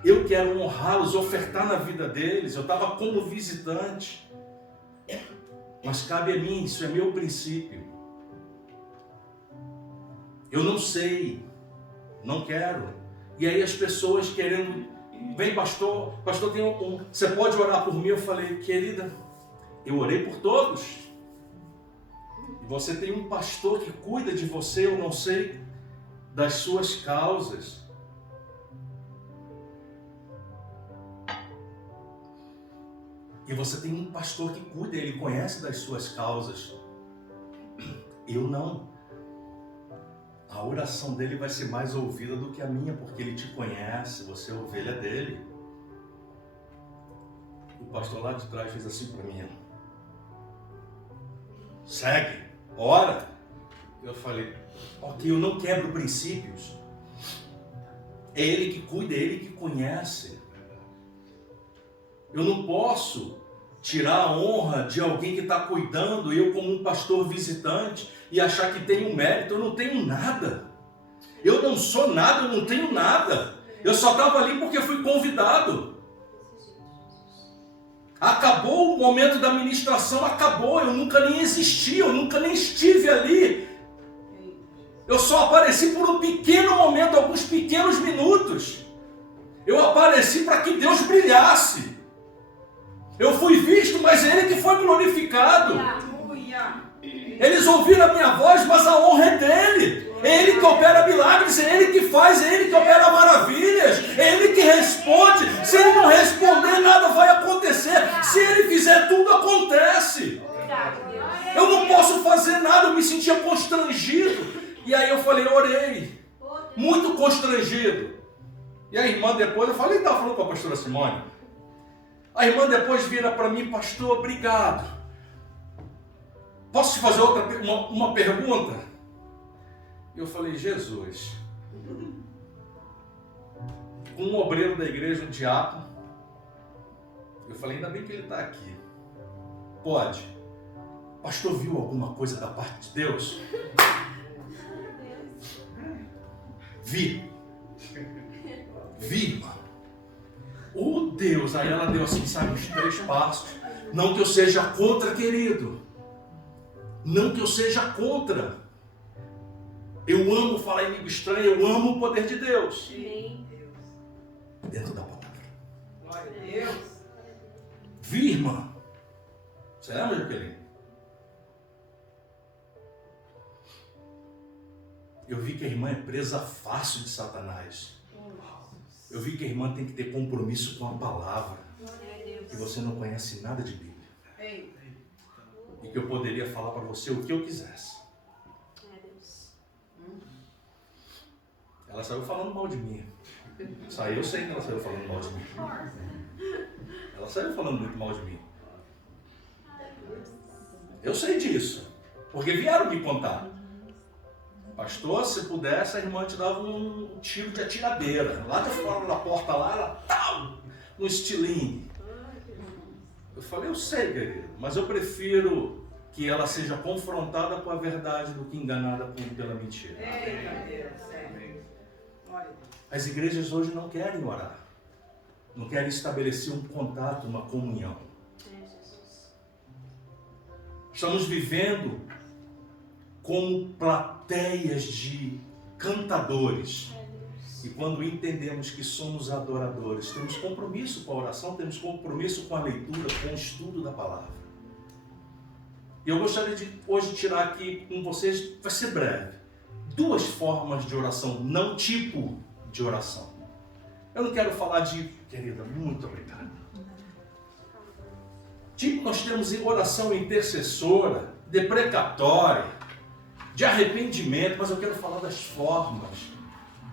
Eu quero honrá-los, ofertar na vida deles. Eu estava como visitante. Mas cabe a mim, isso é meu princípio. Eu não sei, não quero. E aí as pessoas querendo: vem pastor, você pode orar por mim? Eu falei: querida, eu orei por todos. Você tem um pastor que cuida de você, eu não sei das suas causas. E você tem um pastor que cuida, ele conhece das suas causas. Eu não. A oração dele vai ser mais ouvida do que a minha, porque ele te conhece, você é ovelha dele. O pastor lá de trás fez assim para mim: segue. Ora, eu falei: ok, eu não quebro princípios. É Ele que cuida, é Ele que conhece. Eu não posso tirar a honra de alguém que está cuidando, eu como um pastor visitante, e achar que tenho mérito. Eu não tenho nada. Eu não sou nada, eu não tenho nada. Eu só estava ali porque fui convidado. Acabou o momento da ministração, acabou. Eu nunca nem existi, eu nunca nem estive ali. Eu só apareci por um pequeno momento, alguns pequenos minutos. Eu apareci para que Deus brilhasse. Eu fui visto, mas Ele que foi glorificado. Eles ouviram a minha voz, mas a honra é dEle. É Ele que opera milagres, é Ele que faz, é Ele que opera maravilhas, é Ele que responde. Se Ele não responder, nada vai acontecer. Se Ele fizer, tudo acontece. Eu não posso fazer nada, eu me sentia constrangido. E aí eu falei, orei, muito constrangido. E a irmã depois, eu falei, estava falando com a pastora Simone. A irmã depois vira para mim, pastor, obrigado. Posso te fazer uma pergunta? Eu falei, Jesus, um obreiro da igreja, um diácono, eu falei, ainda bem que ele está aqui. Pode. Pastor, viu alguma coisa da parte de Deus? Vi, mano. Oh Deus, aí ela deu assim, sabe, uns 3 passos. Não que eu seja contra, querido. Não que eu seja contra. Eu amo falar em língua estranha, eu amo o poder de Deus. Dentro da palavra. Glória a Deus. Vi, irmã. Você lembra, Jaqueline? Eu vi que a irmã é presa fácil de Satanás. Eu vi que a irmã tem que ter compromisso com a palavra. Que você não conhece nada de Bíblia. E que eu poderia falar para você o que eu quisesse. Ela saiu falando mal de mim. Eu sei que ela saiu falando mal de mim. Ela saiu falando muito mal de mim. Eu sei disso. Porque vieram me contar. Pastor, se pudesse, a irmã te dava um tiro de atiradeira. Lá de fora da porta lá, ela tal, no estilingue. Eu falei, eu sei, querido, mas eu prefiro que ela seja confrontada com a verdade do que enganada pela mentira. As igrejas hoje não querem orar. Não querem estabelecer um contato, uma comunhão. Estamos vivendo como plateias de cantadores. E quando entendemos que somos adoradores, temos compromisso com a oração, temos compromisso com a leitura, com o estudo da palavra. E eu gostaria de hoje tirar aqui com vocês, vai ser breve, 2 formas de oração, não tipo de oração. Eu não quero falar de, querida, muito obrigado. Tipo, nós temos oração intercessora, deprecatória, de arrependimento, mas eu quero falar das formas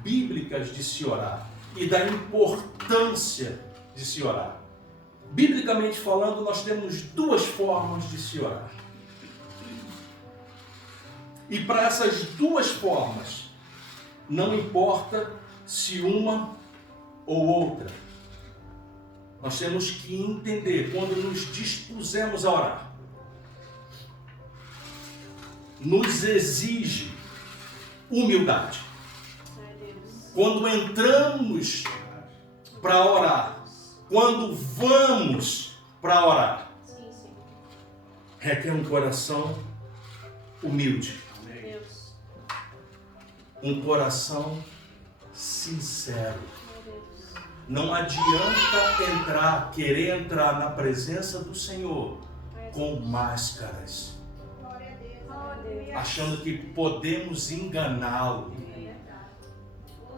bíblicas de se orar e da importância de se orar. Biblicamente falando, nós temos 2 formas de se orar. E para essas 2 formas, não importa se uma ou outra, nós temos que entender quando nos dispusemos a orar. Nos exige humildade. Quando entramos para orar, quando vamos para orar, requer um coração humilde, um coração sincero. Não adianta querer entrar na presença do Senhor com máscaras, achando que podemos enganá-lo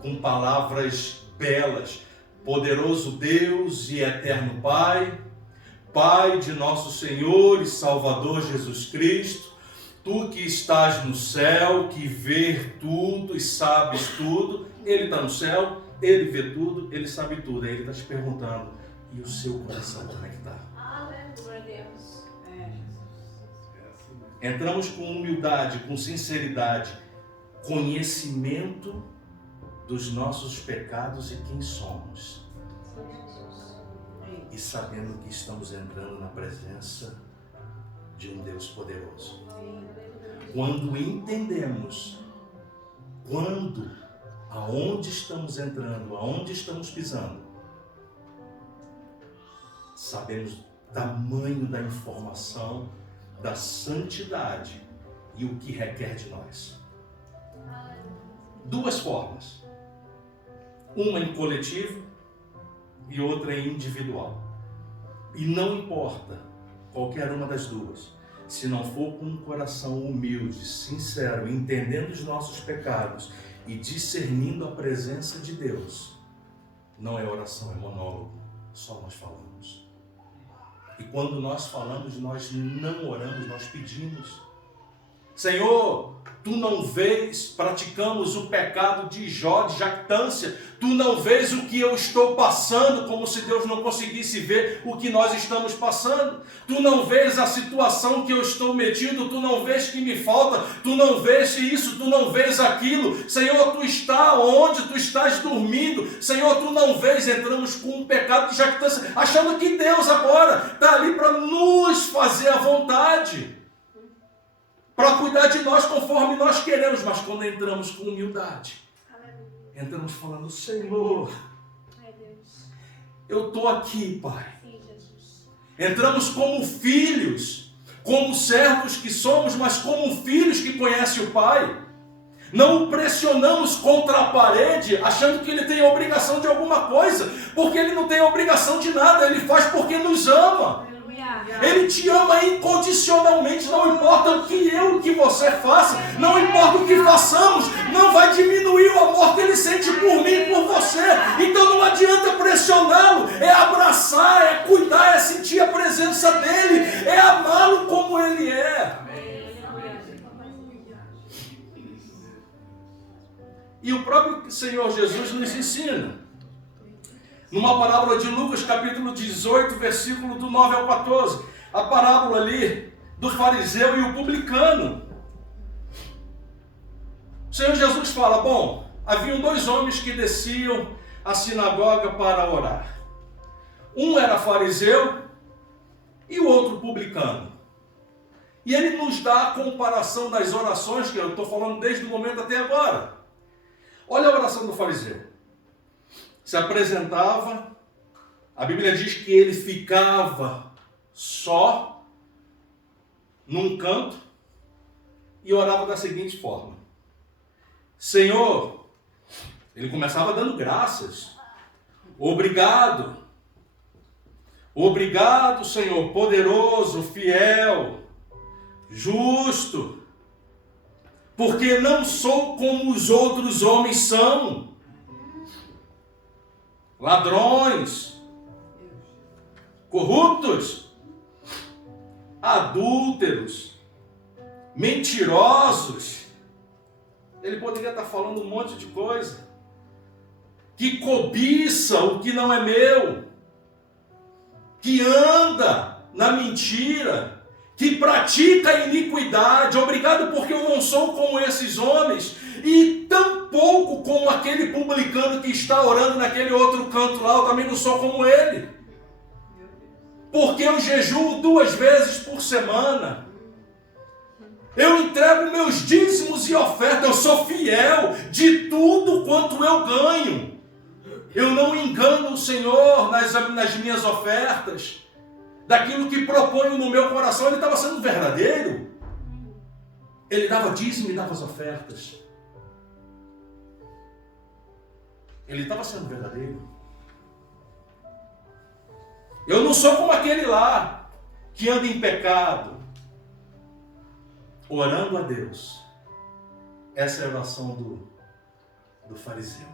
com palavras belas. Poderoso Deus e eterno Pai, Pai de nosso Senhor e Salvador Jesus Cristo, Tu que estás no céu, que vê tudo e sabes tudo. Ele está no céu, Ele vê tudo, Ele sabe tudo. Aí Ele está te perguntando, e o seu coração como é que está? Entramos com humildade, com sinceridade, conhecimento dos nossos pecados e quem somos. E sabendo que estamos entrando na presença de um Deus poderoso. Quando entendemos, aonde estamos entrando, aonde estamos pisando, sabemos o tamanho da informação, da santidade e o que requer de nós. 2 formas. Uma em coletivo e outra em individual. E não importa qualquer uma das 2, se não for com um coração humilde, sincero, entendendo os nossos pecados e discernindo a presença de Deus, não é oração, é monólogo, só nós falamos. E quando nós falamos, nós não oramos, nós pedimos. Senhor, Tu não vês, praticamos o pecado de Jó, de jactância. Tu não vês o que eu estou passando, como se Deus não conseguisse ver o que nós estamos passando. Tu não vês a situação que eu estou metido, tu não vês que me falta, tu não vês isso, tu não vês aquilo. Senhor, tu está onde? Tu estás dormindo. Senhor, tu não vês. Entramos com um pecado de jactância, achando que Deus agora está ali para nos fazer a vontade, para cuidar de nós conforme nós queremos. Mas quando entramos com humildade, entramos falando: Senhor, eu estou aqui, Pai. Entramos como filhos, como servos que somos, mas como filhos que conhecem o Pai. Não o pressionamos contra a parede, achando que ele tem obrigação de alguma coisa, porque ele não tem obrigação de nada, ele faz porque nos ama. Ele te ama incondicionalmente, não importa o que eu, o que você faça, não importa o que façamos, não vai diminuir o amor que ele sente por mim e por você. Então não adianta pressioná-lo, é abraçar, é cuidar, é sentir a presença dele, é amá-lo como ele é. E o próprio Senhor Jesus nos ensina. Numa parábola de Lucas, capítulo 18, versículo do 9 ao 14. A parábola ali do fariseu e o publicano. O Senhor Jesus fala: bom, haviam dois homens que desciam à sinagoga para orar. Um era fariseu e o outro publicano. E ele nos dá a comparação das orações, que eu estou falando desde o momento até agora. Olha a oração do fariseu. Se apresentava, a Bíblia diz que ele ficava só, num canto, e orava da seguinte forma: Senhor, ele começava dando graças, obrigado, obrigado, Senhor, poderoso, fiel, justo, porque não sou como os outros homens são, ladrões, corruptos, adúlteros, mentirosos. Ele poderia estar falando um monte de coisa. Que cobiça o que não é meu, que anda na mentira, que pratica a iniquidade. Obrigado porque eu não sou como esses homens, e tampouco como aquele publicano que está orando naquele outro canto lá. Eu também não sou como ele, porque eu jejuo 2 vezes por semana, eu entrego meus dízimos e ofertas, eu sou fiel de tudo quanto eu ganho. Eu não engano o Senhor nas minhas ofertas, daquilo que proponho no meu coração. Ele estava sendo verdadeiro, ele dava dízimo e dava as ofertas. Ele estava sendo verdadeiro. Eu não sou como aquele lá, que anda em pecado, orando a Deus. Essa é a oração do fariseu.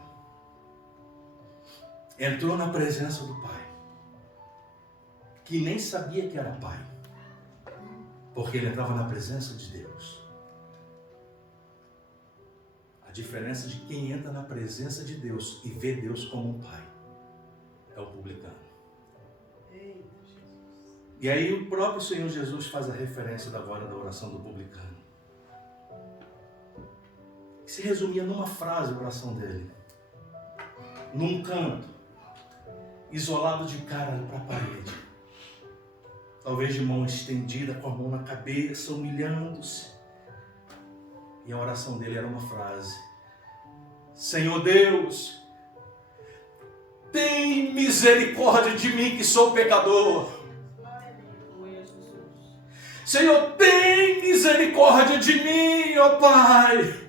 Entrou na presença do Pai, que nem sabia que era Pai, porque ele entrava na presença de Deus. A diferença de quem entra na presença de Deus e vê Deus como um Pai é o publicano. E aí o próprio Senhor Jesus faz a referência agora da oração do publicano, que se resumia numa frase a oração dele: num canto, isolado de cara para a parede, talvez de mão estendida, com a mão na cabeça, humilhando-se. E a oração dele era uma frase: Senhor Deus, tem misericórdia de mim que sou pecador. Senhor, tem misericórdia de mim, ó Pai.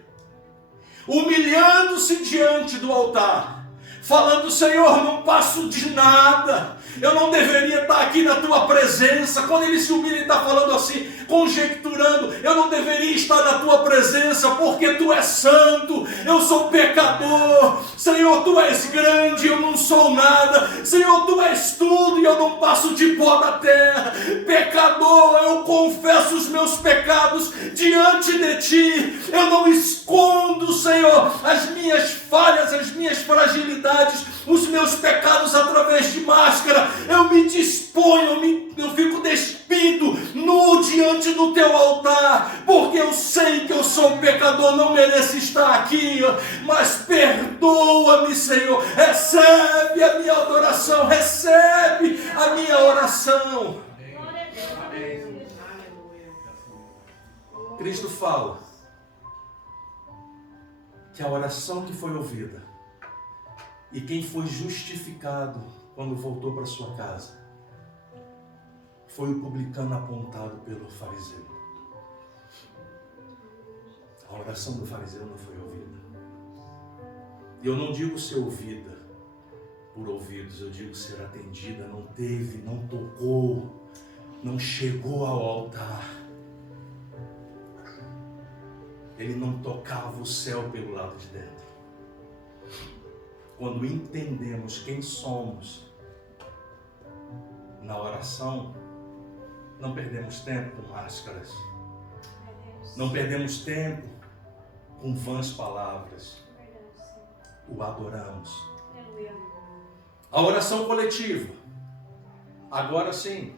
Humilhando-se diante do altar, falando: Senhor, não passo de nada, eu não deveria estar aqui na tua presença. Quando ele se humilha e está falando assim, conjecturando: eu não deveria estar na tua presença, porque tu és santo, Eu sou pecador. Senhor, Tu és grande, eu não sou nada. Senhor, Tu és tudo e eu não passo de pó da terra. Pecador, eu confesso os meus pecados diante de Ti. Eu não escondo, Senhor, as minhas falhas, as minhas fragilidades, os meus pecados através de máscara. Eu me disponho, eu fico despido, nu diante do Teu altar, porque eu sei que eu sou um pecador, não mereço estar aqui, mas perdoa-me, Senhor. Recebe a minha adoração, recebe a minha oração. Cristo fala que a oração que foi ouvida e quem foi justificado quando voltou para sua casa foi o publicano apontado pelo fariseu. A oração do fariseu não foi ouvida. E eu não digo ser ouvida por ouvidos, eu digo ser atendida. Não teve, não tocou, não chegou ao altar. Ele não tocava o céu pelo lado de dentro. Quando entendemos quem somos na oração, não perdemos tempo com máscaras. Não perdemos tempo com vãs palavras. O adoramos. A oração coletiva. Agora sim,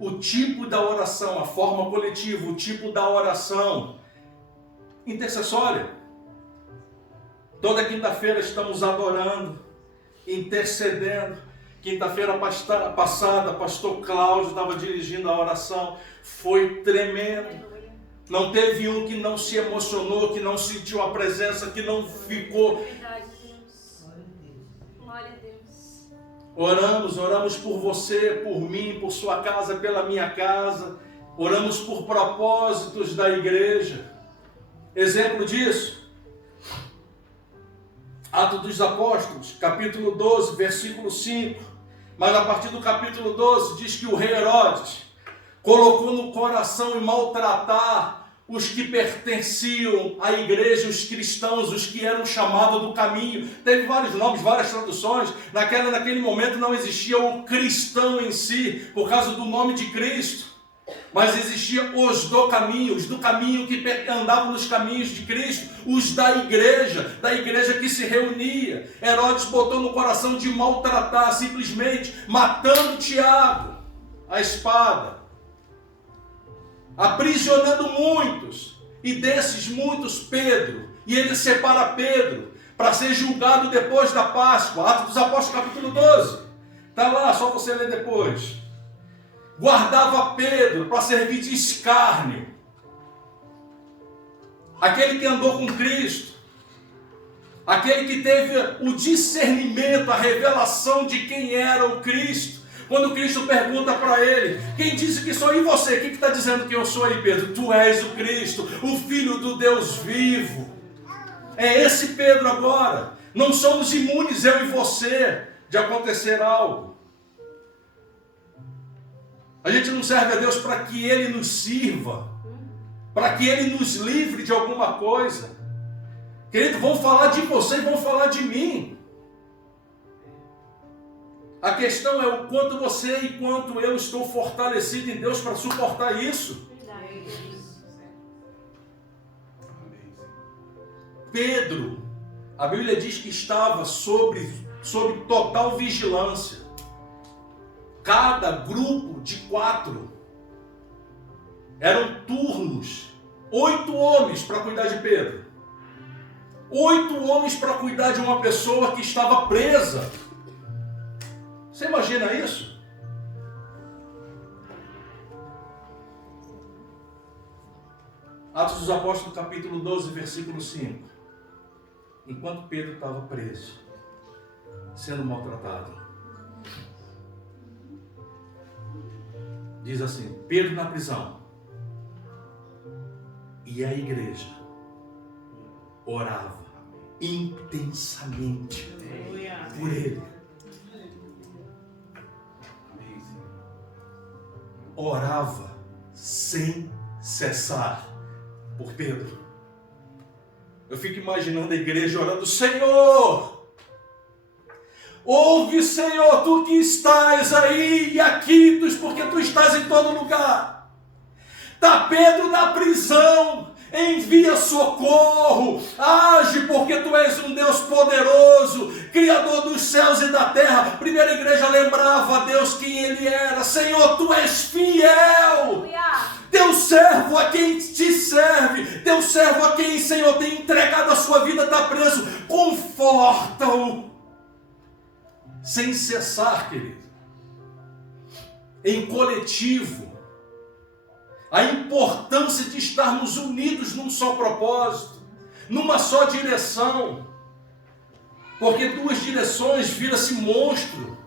o tipo da oração, a forma coletiva, o tipo da oração intercessória. Toda quinta-feira estamos adorando, intercedendo. Quinta-feira passada, pastor Cláudio estava dirigindo a oração. Foi tremendo. Não teve um que não se emocionou, que não sentiu a presença, que não ficou. Verdade, Deus. Glória a Deus. Oramos por você, por mim, por sua casa, pela minha casa. Oramos por propósitos da igreja. Exemplo disso, Atos dos Apóstolos, capítulo 12, versículo 5. Mas a partir do capítulo 12 diz que o rei Herodes colocou no coração em maltratar os que pertenciam à igreja, os cristãos, os que eram chamados do caminho. Teve vários nomes, várias traduções. Naquele momento não existia o cristão em si, por causa do nome de Cristo. Mas existia os do caminho que andavam nos caminhos de Cristo, os da igreja que se reunia. Herodes botou no coração de maltratar, simplesmente matando Tiago, a espada, aprisionando muitos, e desses muitos Pedro, e ele separa Pedro para ser julgado depois da Páscoa. Atos dos Apóstolos capítulo 12, está lá, só você ler depois. Guardava Pedro para servir de escárnio. Aquele que andou com Cristo, aquele que teve o discernimento, a revelação de quem era o Cristo. Quando Cristo pergunta para ele: quem disse que sou? E você? O que está dizendo que eu sou aí, Pedro? Tu és o Cristo, o Filho do Deus vivo. É esse Pedro agora. Não somos imunes, eu e você, de acontecer algo. A gente não serve a Deus para que Ele nos sirva, para que Ele nos livre de alguma coisa. Querido, vão falar de você e vão falar de mim. A questão é o quanto você e quanto eu estou fortalecido em Deus para suportar isso. Pedro, a Bíblia diz que estava sob total vigilância. Cada grupo de 4 eram turnos, 8 homens para cuidar de Pedro, 8 homens para cuidar de uma pessoa que estava presa. Você imagina isso? Atos dos Apóstolos, capítulo 12, versículo 5. Enquanto Pedro estava preso, sendo maltratado, diz assim: Pedro na prisão, e a igreja orava intensamente por ele. Orava sem cessar por Pedro. Eu fico imaginando a igreja orando: Senhor, ouve, Senhor, tu que estás aí e aqui, porque tu estás em todo lugar. Está Pedro na prisão, envia socorro, age porque tu és um Deus poderoso, Criador dos céus e da terra. A primeira igreja lembrava a Deus quem Ele era. Senhor, tu és fiel. Teu servo a quem te serve, teu servo a quem, Senhor, tem entregado a sua vida está preso. Conforta-o. Sem cessar, querido. Em coletivo. A importância de estarmos unidos num só propósito, numa só direção. Porque duas direções vira-se monstro.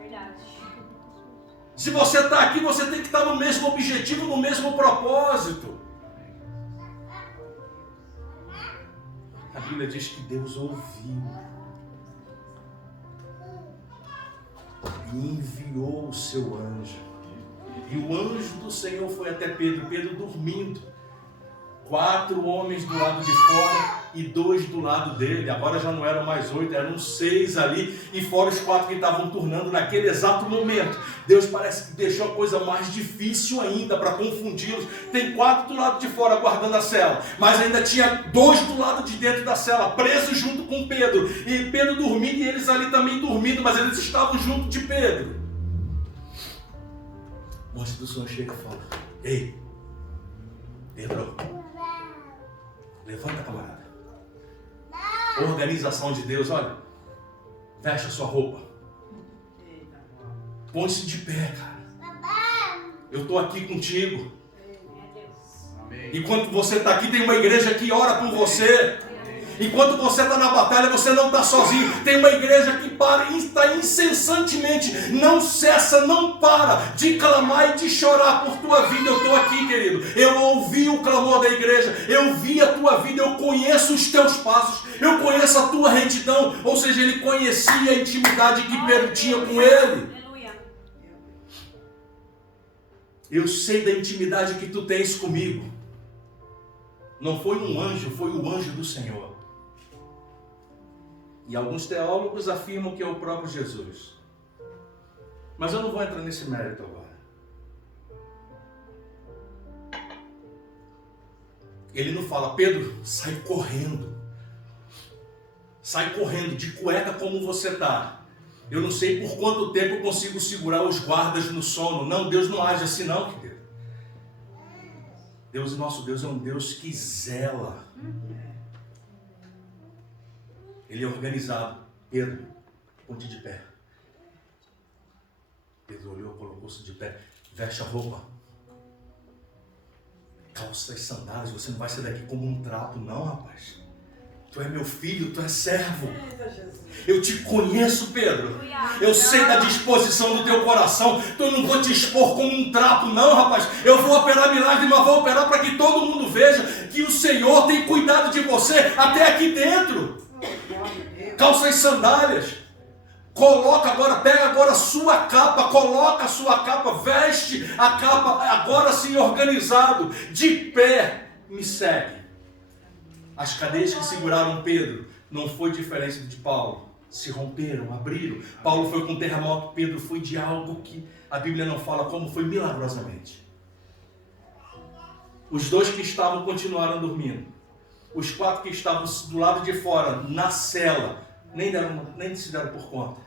Verdade. Se você está aqui, você tem que estar no mesmo objetivo, no mesmo propósito. A Bíblia diz que Deus ouviu e enviou o seu anjo. E o anjo do Senhor foi até Pedro, Pedro dormindo. 4 homens do lado de fora e 2 do lado dele. Agora já não eram mais 8, eram 6 ali. E fora os 4 que estavam turnando naquele exato momento. Deus parece que deixou a coisa mais difícil ainda para confundi-los. Tem 4 do lado de fora guardando a cela, mas ainda tinha 2 do lado de dentro da cela, presos junto com Pedro. E Pedro dormindo e eles ali também dormindo, mas eles estavam junto de Pedro. O anjo do Senhor chega e fala: Ei, Pedro, levanta, camarada. Organização de Deus, olha, veste a sua roupa. Põe-se de pé, cara. Eu estou aqui contigo. Enquanto você está aqui, tem uma igreja que ora por você. Enquanto você está na batalha, você não está sozinho. Tem uma igreja que está incessantemente, não cessa, não para de clamar e de chorar por tua vida. Eu estou aqui, querido. Eu ouvi o clamor da igreja. Eu vi a tua vida. Eu conheço os teus passos. Eu conheço a tua retidão. Ou seja, ele conhecia a intimidade que Pedro tinha com ele. Eu sei da intimidade que tu tens comigo. Não foi um anjo, foi o anjo do Senhor. E alguns teólogos afirmam que é o próprio Jesus. Mas eu não vou entrar nesse mérito agora. Ele não fala: Pedro, sai correndo. Sai correndo, de cueca como você está. Eu não sei por quanto tempo eu consigo segurar os guardas no sono. Não, Deus não age assim não, querido. Deus, nosso Deus, é um Deus que zela. Ele é organizado. Pedro, ponte de pé. Pedro olhou, colocou-se de pé. Veste a roupa. Calça as sandálias. Você não vai sair daqui como um trapo, não, rapaz. Tu é meu filho, tu é servo. Eu te conheço, Pedro. Eu sei da disposição do teu coração. Então eu não vou te expor como um trapo, não, rapaz. Eu vou operar milagre, mas vou operar para que todo mundo veja que o Senhor tem cuidado de você até aqui dentro. Calça as sandálias. Coloca agora, pega agora a sua capa, coloca a sua capa, veste a capa, agora sim organizado, de pé, me segue. As cadeias que seguraram Pedro não foi diferente de Paulo. Se romperam, abriram. Paulo foi com terremoto, Pedro foi de algo que a Bíblia não fala como foi milagrosamente. Os 2 que estavam continuaram dormindo. Os 4 que estavam do lado de fora, na cela, nem se deram por conta.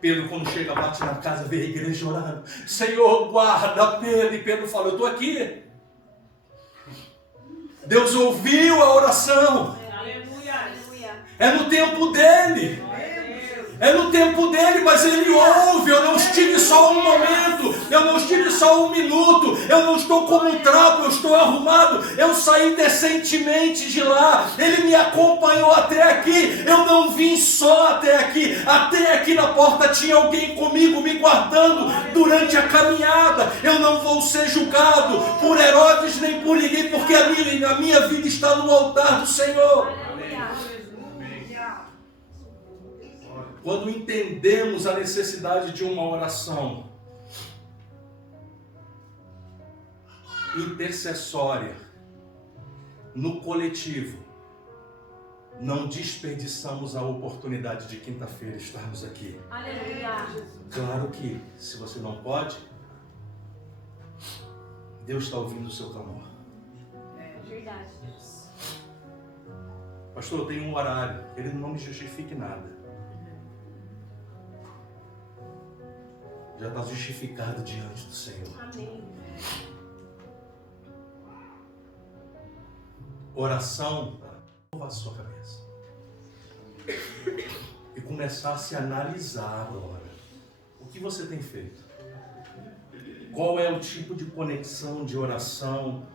Pedro, quando chega, bate na casa, vê a igreja orando. Senhor, guarda Pedro. E Pedro fala: eu estou aqui. Deus ouviu a oração. É no tempo dele. É no tempo dele, mas ele ouve. Eu não estive só um momento, eu não estive só um minuto, eu não estou como um trapo, eu estou arrumado. Eu saí decentemente de lá, ele me acompanhou até aqui. Eu não vim só até aqui na porta tinha alguém comigo, me guardando durante a caminhada. Eu não vou ser julgado por Herodes nem por ninguém, porque a minha vida está no altar do Senhor. Quando entendemos a necessidade de uma oração intercessória no coletivo, não desperdiçamos a oportunidade de quinta-feira estarmos aqui. Aleluia. Claro que, se você não pode, Deus está ouvindo o seu clamor. É verdade, Deus. Pastor, eu tenho um horário. Ele não me justifique nada. Já está justificado diante do Senhor. Amém. Oração, curva a sua cabeça. E começar a se analisar agora. O que você tem feito? Qual é o tipo de conexão, de oração?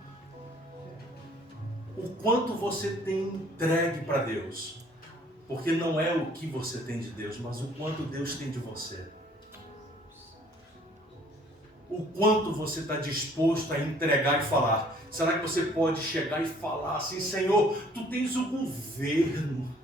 O quanto você tem entregue para Deus? Porque não é o que você tem de Deus, mas o quanto Deus tem de você. O quanto você está disposto a entregar e falar. Será que você pode chegar e falar assim: Senhor, Tu tens o governo.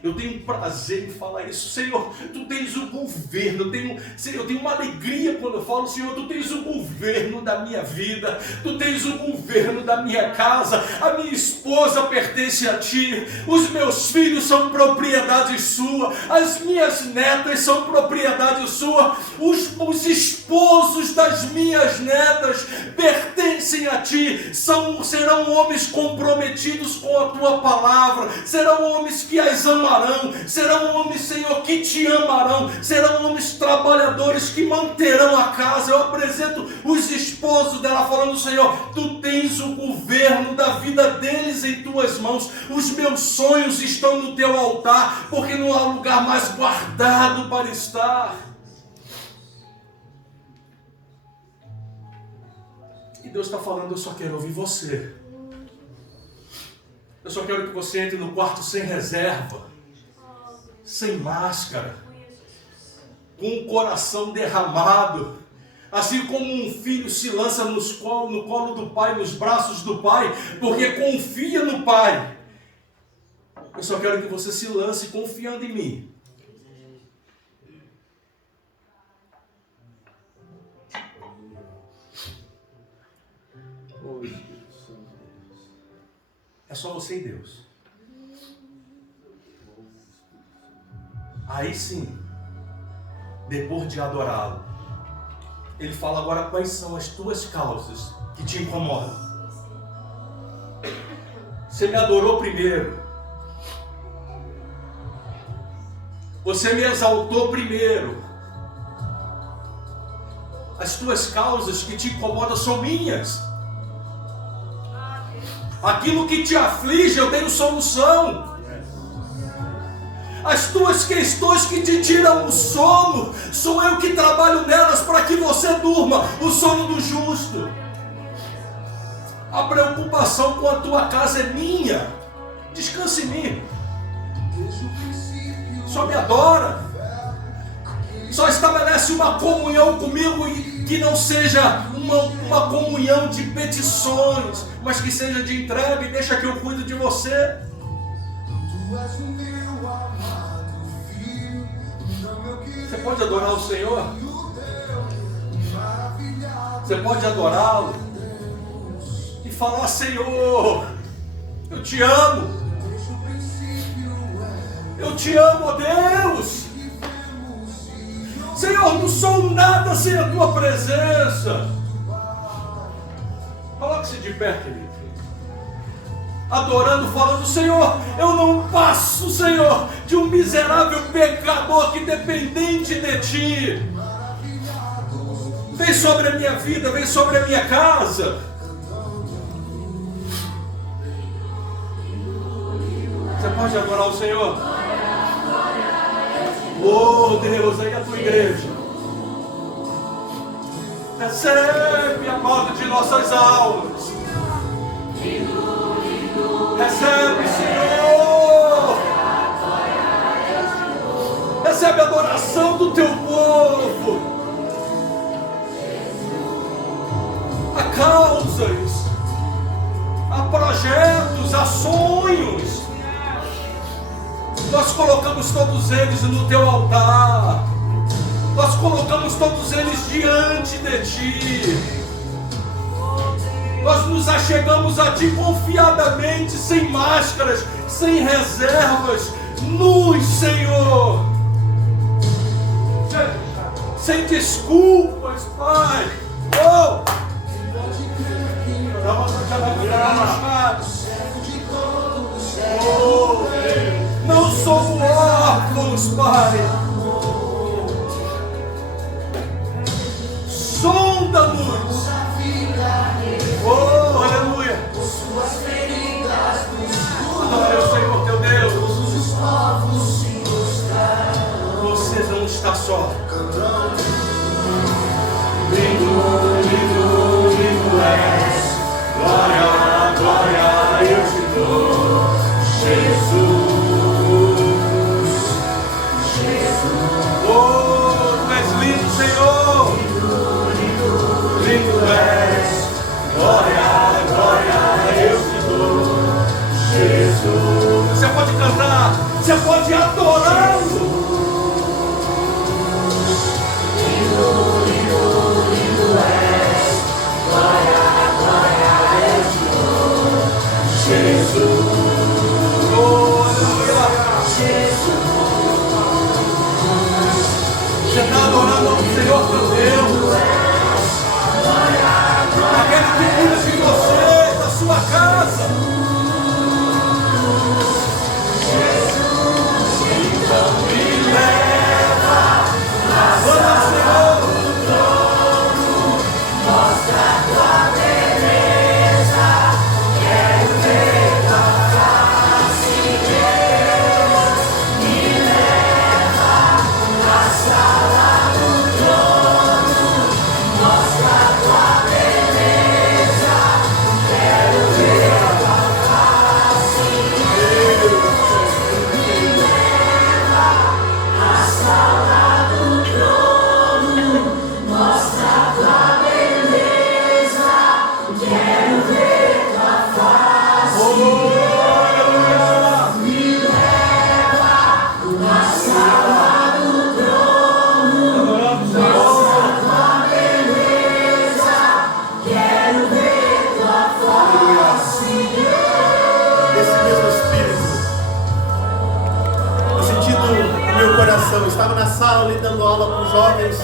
Eu tenho prazer em falar isso. Senhor, Tu tens o governo. Eu tenho uma alegria quando eu falo: Senhor, Tu tens o governo da minha vida. Tu tens o governo da minha casa. A minha esposa pertence a Ti. Os meus filhos são propriedade Sua. As minhas netas são propriedade Sua. Os esposos das minhas netas pertencem a Ti. Serão homens comprometidos com a Tua palavra. Serão homens que as amarão. Serão homens, Senhor, que Te amarão. Serão homens trabalhadores que manterão a casa. Eu apresento os esposos dela falando: Senhor, Tu tens o governo da vida deles em Tuas mãos. Os meus sonhos estão no Teu altar, porque não há lugar mais guardado para estar. E Deus está falando: eu só quero ouvir você. Eu só quero que você entre no quarto sem reserva, sem máscara, com o coração derramado, assim como um filho se lança no colo do pai, nos braços do pai, porque confia no pai. Eu só quero que você se lance confiando em mim. É só você e Deus. Aí sim, depois de adorá-lo, Ele fala agora quais são as tuas causas que te incomodam. Você me adorou primeiro. Você me exaltou primeiro. As tuas causas que te incomodam são minhas. Aquilo que te aflige, eu tenho solução. As tuas questões que te tiram o sono, sou eu que trabalho nelas para que você durma o sono do justo. A preocupação com a tua casa é minha. Descanse em mim. Só me adora. Só estabelece uma comunhão comigo que não seja uma comunhão de petições, mas que seja de entrega, e deixa que eu cuido de você. Você pode adorar o Senhor? Você pode adorá-lo e falar: Senhor, eu te amo. Eu te amo, ó Deus. Senhor, não sou nada sem a Tua presença. Coloque-se de pé, querido. Adorando, falando: Senhor, eu não passo, Senhor, de um miserável pecador que dependente de Ti. Vem sobre a minha vida, vem sobre a minha casa. Você pode adorar o Senhor? Oh Deus, aí a Tua igreja. Recebe a pauta de nossas almas. Recebe, Senhor. Recebe a adoração do Teu povo. Há causas, há projetos, há sonhos. Nós colocamos todos eles no Teu altar. Nós colocamos todos eles diante de Ti. Nós nos achegamos a Ti confiadamente, sem máscaras, sem reservas, nus, Senhor. Sem desculpas, Pai. Oh! Oh, não somos órfãos, Pai. Sonda-nos. Oh, aleluia. Adore o Senhor teu Deus. Você não está só. Lindo, lindo, lindo és. Glória, glória, eu te dou. Jesus. Oh, tu és lindo, Senhor. Lindo és. Glória, glória, eu te dou. Jesus. Você pode cantar, você pode adorá-lo. Lindo, lindo, lindo és. Glória, glória, eu te dou. Jesus. Oh, aleluia. Jesus. Você está adorando ao Senhor teu Deus. Aquele que cuida de você, da sua casa. Então me leva a Senhor do trono, mostra a tua beleza, quero ver tua face, Deus, me leva à sala do trono, mostra a tua beleza, quero ver tua face, Deus, me leva à sala do trono, mostra a tua beleza, quero ver tua face, me leva à sala do trono, mostra a tua beleza, quero ver tua face. Esse mesmo Espírito, eu senti no meu coração, eu estava na sala ali dando aula para os jovens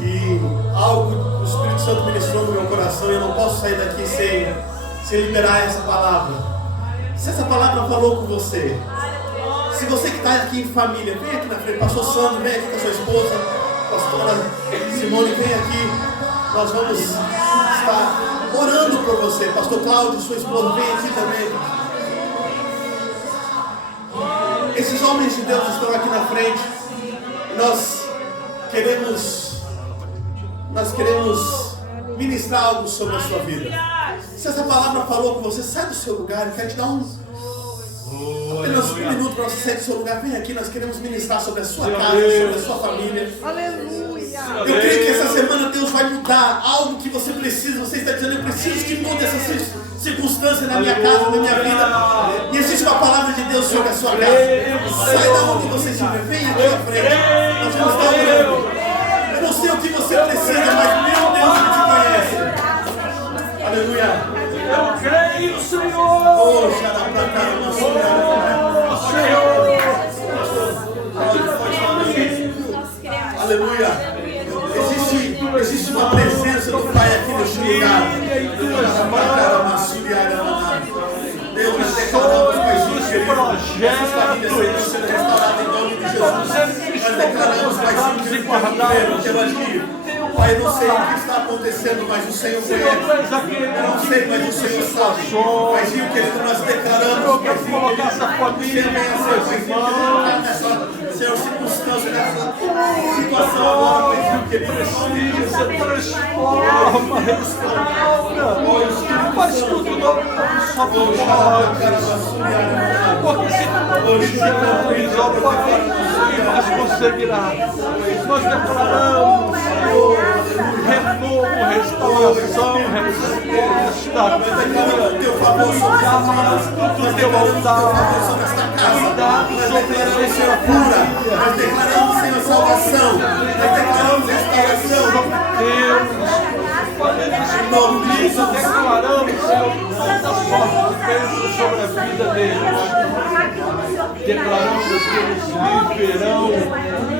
e algo o Espírito Santo ministrou no meu coração e eu não posso sair daqui sem liberar essa palavra. Se essa palavra falou com você, se você que está aqui em família, vem aqui na frente, pastor Sandro, vem aqui com a sua esposa, pastora Simone, vem aqui, nós vamos estar orando por você, pastor Cláudio, sua esposa, vem aqui também. Esses homens de Deus estão aqui na frente, nós queremos ministrar algo sobre a sua vida. Se essa palavra falou com você, sai do seu lugar, eu quero te dar apenas um minuto para você sair do seu lugar. Vem aqui, nós queremos ministrar sobre a sua casa, sobre a sua família. Aleluia. Eu creio que essa semana Deus vai mudar algo que você precisa. Você está dizendo, eu preciso que mude essa circunstância na minha casa, na minha vida. E existe uma palavra de Deus sobre a sua casa. Sai da onde você estiver, vem aqui à frente. Nós vamos estar orando. Eu não sei o que você precisa, mas meu Deus, Ele te conhece. Aleluia. Eu creio, Senhor. Oh, xarapratara, aleluia. Existe uma presença do Pai aqui neste lugar. Deus, nós declaramos, Paizinho querido, essas famílias serão sendo restauradas em nome de Jesus. Nós declaramos, Paizinho querido, pelo agir. Pai, eu não sei o que está acontecendo, mas o Senhor conhece. Eu não sei, mas o Senhor sabe. Paizinho querido, nós declaramos, Paizinho querido, você venha ser, Paizinho querido, nessa, Senhor, circunstância, nessa situação agora, Paizinho querido. Transforma, restaura, faz tudo novo como só tu pode. Porque se tu não fizer, ó Pai, mas conseguirá. Nós declaramos, Senhor, renovo, restauração, resgate, O teu favor sobre essa casa, nós declaramos o teu favor sobre esta casa, nós declaramos, Senhor, cura, nós declaramos, Senhor, salvação, nós declaramos restauração. Deus, Em nome de isso, declaramos, Senhor, tanta sorte de bênção sobre a vida deles. Declaramos que eles viverão o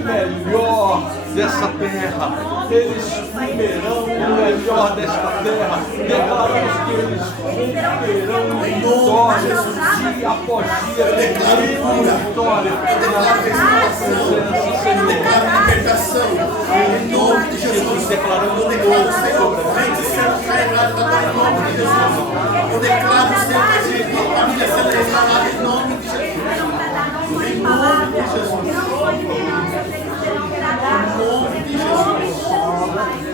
melhor dessa terra. Eles viverão o melhor desta terra. Declaramos que eles viverão vitória, dia após dia. Declaro cura. Vitória. Eu declaro restauração. Eu declaro libertação. Em nome de Jesus. Eu declaro, Senhor, vem de ser carregado agora em nome de Jesus. Eu declaro, Senhor, que a família sendo restaurada em nome de Jesus. Em nome de Jesus. Em nome de Jesus.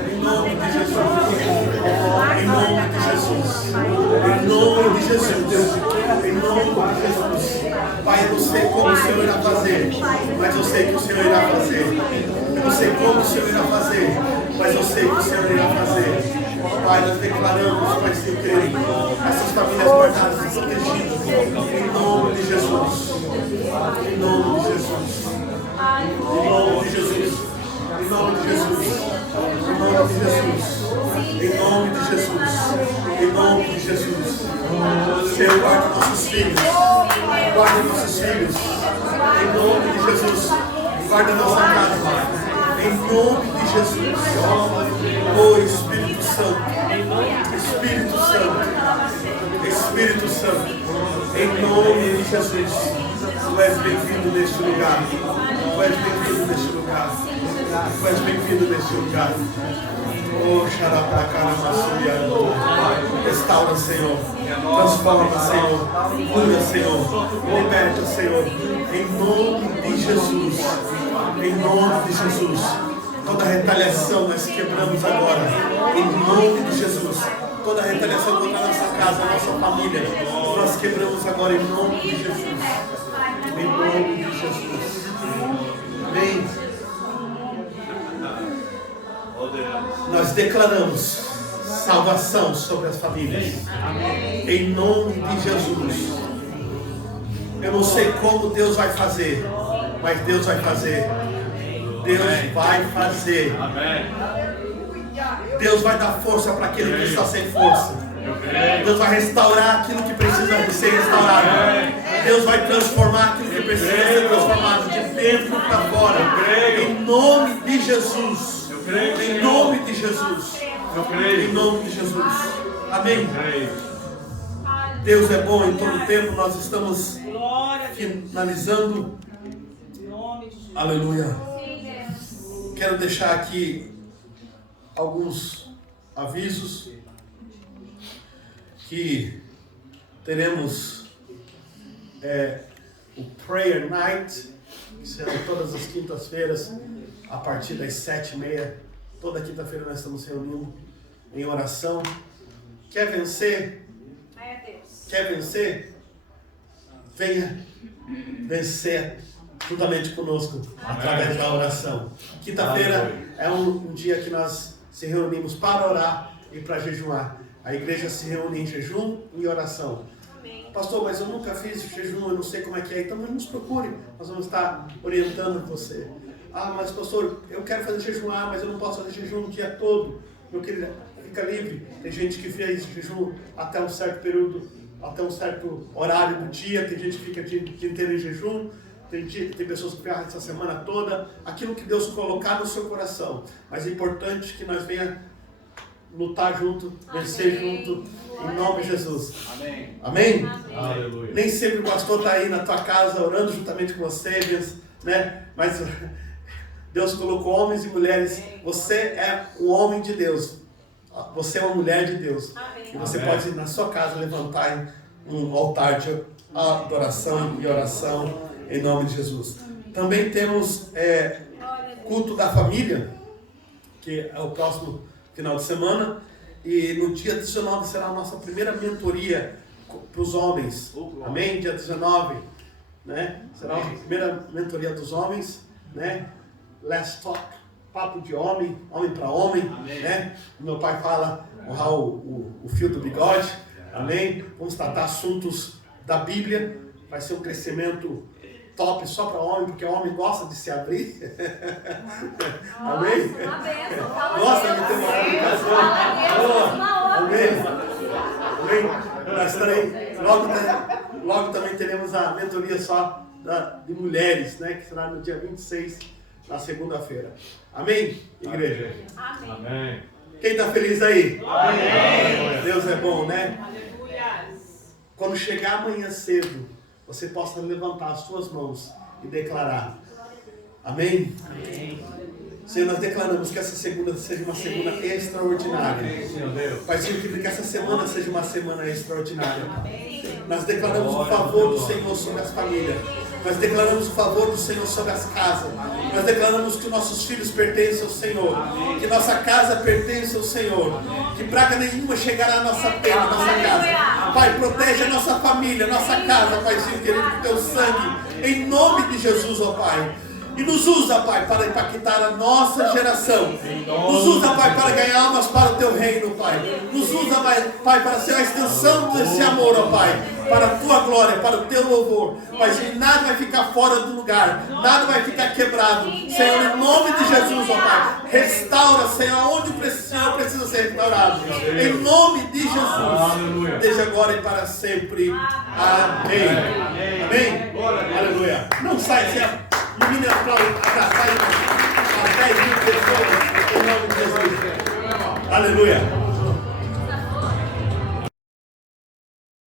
Em nome de Jesus. Em nome de Jesus. Em nome de Jesus. Em nome de Jesus. Pai, eu não sei como o Senhor irá fazer, mas eu sei que o Senhor irá fazer. Eu não sei como o Senhor irá fazer, mas eu sei que o Senhor irá fazer. Pai, nós declaramos, Pai, Senhor querido, essas famílias guardadas e protegidas. Em nome de Jesus. Em nome de Jesus. Em nome de Jesus. Em nome de Jesus. Em nome de Jesus. Em nome de Jesus. Em nome de Jesus. Senhor, guarda nossos filhos. Guarda nossos filhos. Em nome de Jesus. Guarda nossa casa. Em nome de Jesus. Oh Espírito Santo. Espírito Santo. Espírito Santo. Em nome de Jesus. Tu és bem-vindo neste lugar. Tu és bem-vindo neste lugar. Tu és bem-vindo neste lugar. Oh, xarapacaramassuiano. Restaura, Senhor. Transforma, Senhor. Cura, Senhor. Liberta, Senhor. Em nome de Jesus. Em nome de Jesus. Toda retaliação nós quebramos agora. Em nome de Jesus. Toda retaliação contra a nossa casa, a nossa família. Nós quebramos agora em nome de Jesus. Em nome de Jesus. Amém. Nós declaramos salvação sobre as famílias. Em nome de Jesus. Eu não sei como Deus vai fazer, mas Deus vai fazer. Deus vai fazer. Deus vai dar força para aquele que está sem força. Deus vai restaurar aquilo que precisa ser restaurado. Deus vai transformar aquilo que precisa ser transformado de dentro para fora. Em nome de Jesus. Em nome de Jesus. Em nome de Jesus. Amém. Deus é bom em todo tempo. Nós estamos finalizando. Aleluia. Quero deixar aqui alguns avisos que teremos o Prayer Night, que será todas as quintas-feiras a partir das 7h30. Toda quinta-feira nós estamos reunindo em oração. Quer vencer? Quer vencer? Venha vencer juntamente conosco através da oração. Quinta-feira é um dia que nós se reunimos para orar e para jejuar. A igreja se reúne em jejum e oração. Pastor, mas eu nunca fiz jejum, eu não sei como é que é. Então nos procure, nós vamos estar orientando você. Ah, mas pastor, eu quero fazer jejuar, mas eu não posso fazer jejum o dia todo. Meu querido, fica livre. Tem gente que fez jejum até um certo período, até um certo horário do dia. Tem gente que fica o dia inteiro em jejum. Tem pessoas que ficam essa semana toda. Aquilo que Deus colocar no seu coração. Mas é importante que nós venhamos lutar junto, vencer junto, em nome de Jesus. Amém? Amém? Aleluia. Nem sempre o pastor está aí na tua casa orando juntamente com você, né? Mas Deus colocou homens e mulheres. Você é um homem de Deus. Você é uma mulher de Deus. E você pode na sua casa levantar um altar de adoração e oração em nome de Jesus. Também temos culto da família, que é o próximo final de semana, e no dia 19 será a nossa primeira mentoria para os homens. Amém? Dia 19, né? Será a primeira mentoria dos homens, né? Let's talk, papo de homem, homem para homem, né? Meu pai fala, honrar o fio do bigode, amém? Vamos tratar assuntos da Bíblia, vai ser um crescimento top só para homem, porque o homem gosta de se abrir. Amém? Uma bênção. Fala Gosta Deus. de ter uma educação? Fala Deus, uma outra. Amém? Amém? Nós teremos, logo também teremos a mentoria só de mulheres, né? Que será no dia 26, na segunda-feira. Amém, igreja? Amém. Amém. Quem está feliz aí? Amém. Deus é bom, né? Aleluia. Quando chegar amanhã cedo, você possa levantar as suas mãos e declarar. Amém? Senhor, nós declaramos que essa segunda seja uma semana extraordinária. Pai, Senhor, que essa semana seja uma semana extraordinária. Nós declaramos o favor do Senhor sobre as famílias. Nós declaramos o favor do Senhor sobre as casas. Nós declaramos que nossos filhos pertencem ao Senhor. Que nossa casa pertence ao Senhor. Que praga nenhuma chegará à nossa terra, à nossa casa. Pai, protege a nossa família, a nossa casa, Paizinho querido, com teu sangue. Em nome de Jesus, ó Pai. E nos usa, Pai, para impactar a nossa geração. Nos usa, Pai, para ganhar almas para o Teu reino, Pai. Nos usa, Pai, para ser a extensão desse amor, ó Pai. Para a Tua glória, para o Teu louvor. Pai, nada vai ficar fora do lugar. Nada vai ficar quebrado. Senhor, em nome de Jesus, ó Pai. Restaura, Senhor, onde o Senhor precisa ser restaurado. Em nome de Jesus. Desde agora e para sempre. Amém. Amém. Aleluia. Não sai, Senhor. Ilumine a sair a 10 mil pessoas em nome de Jesus. Aleluia.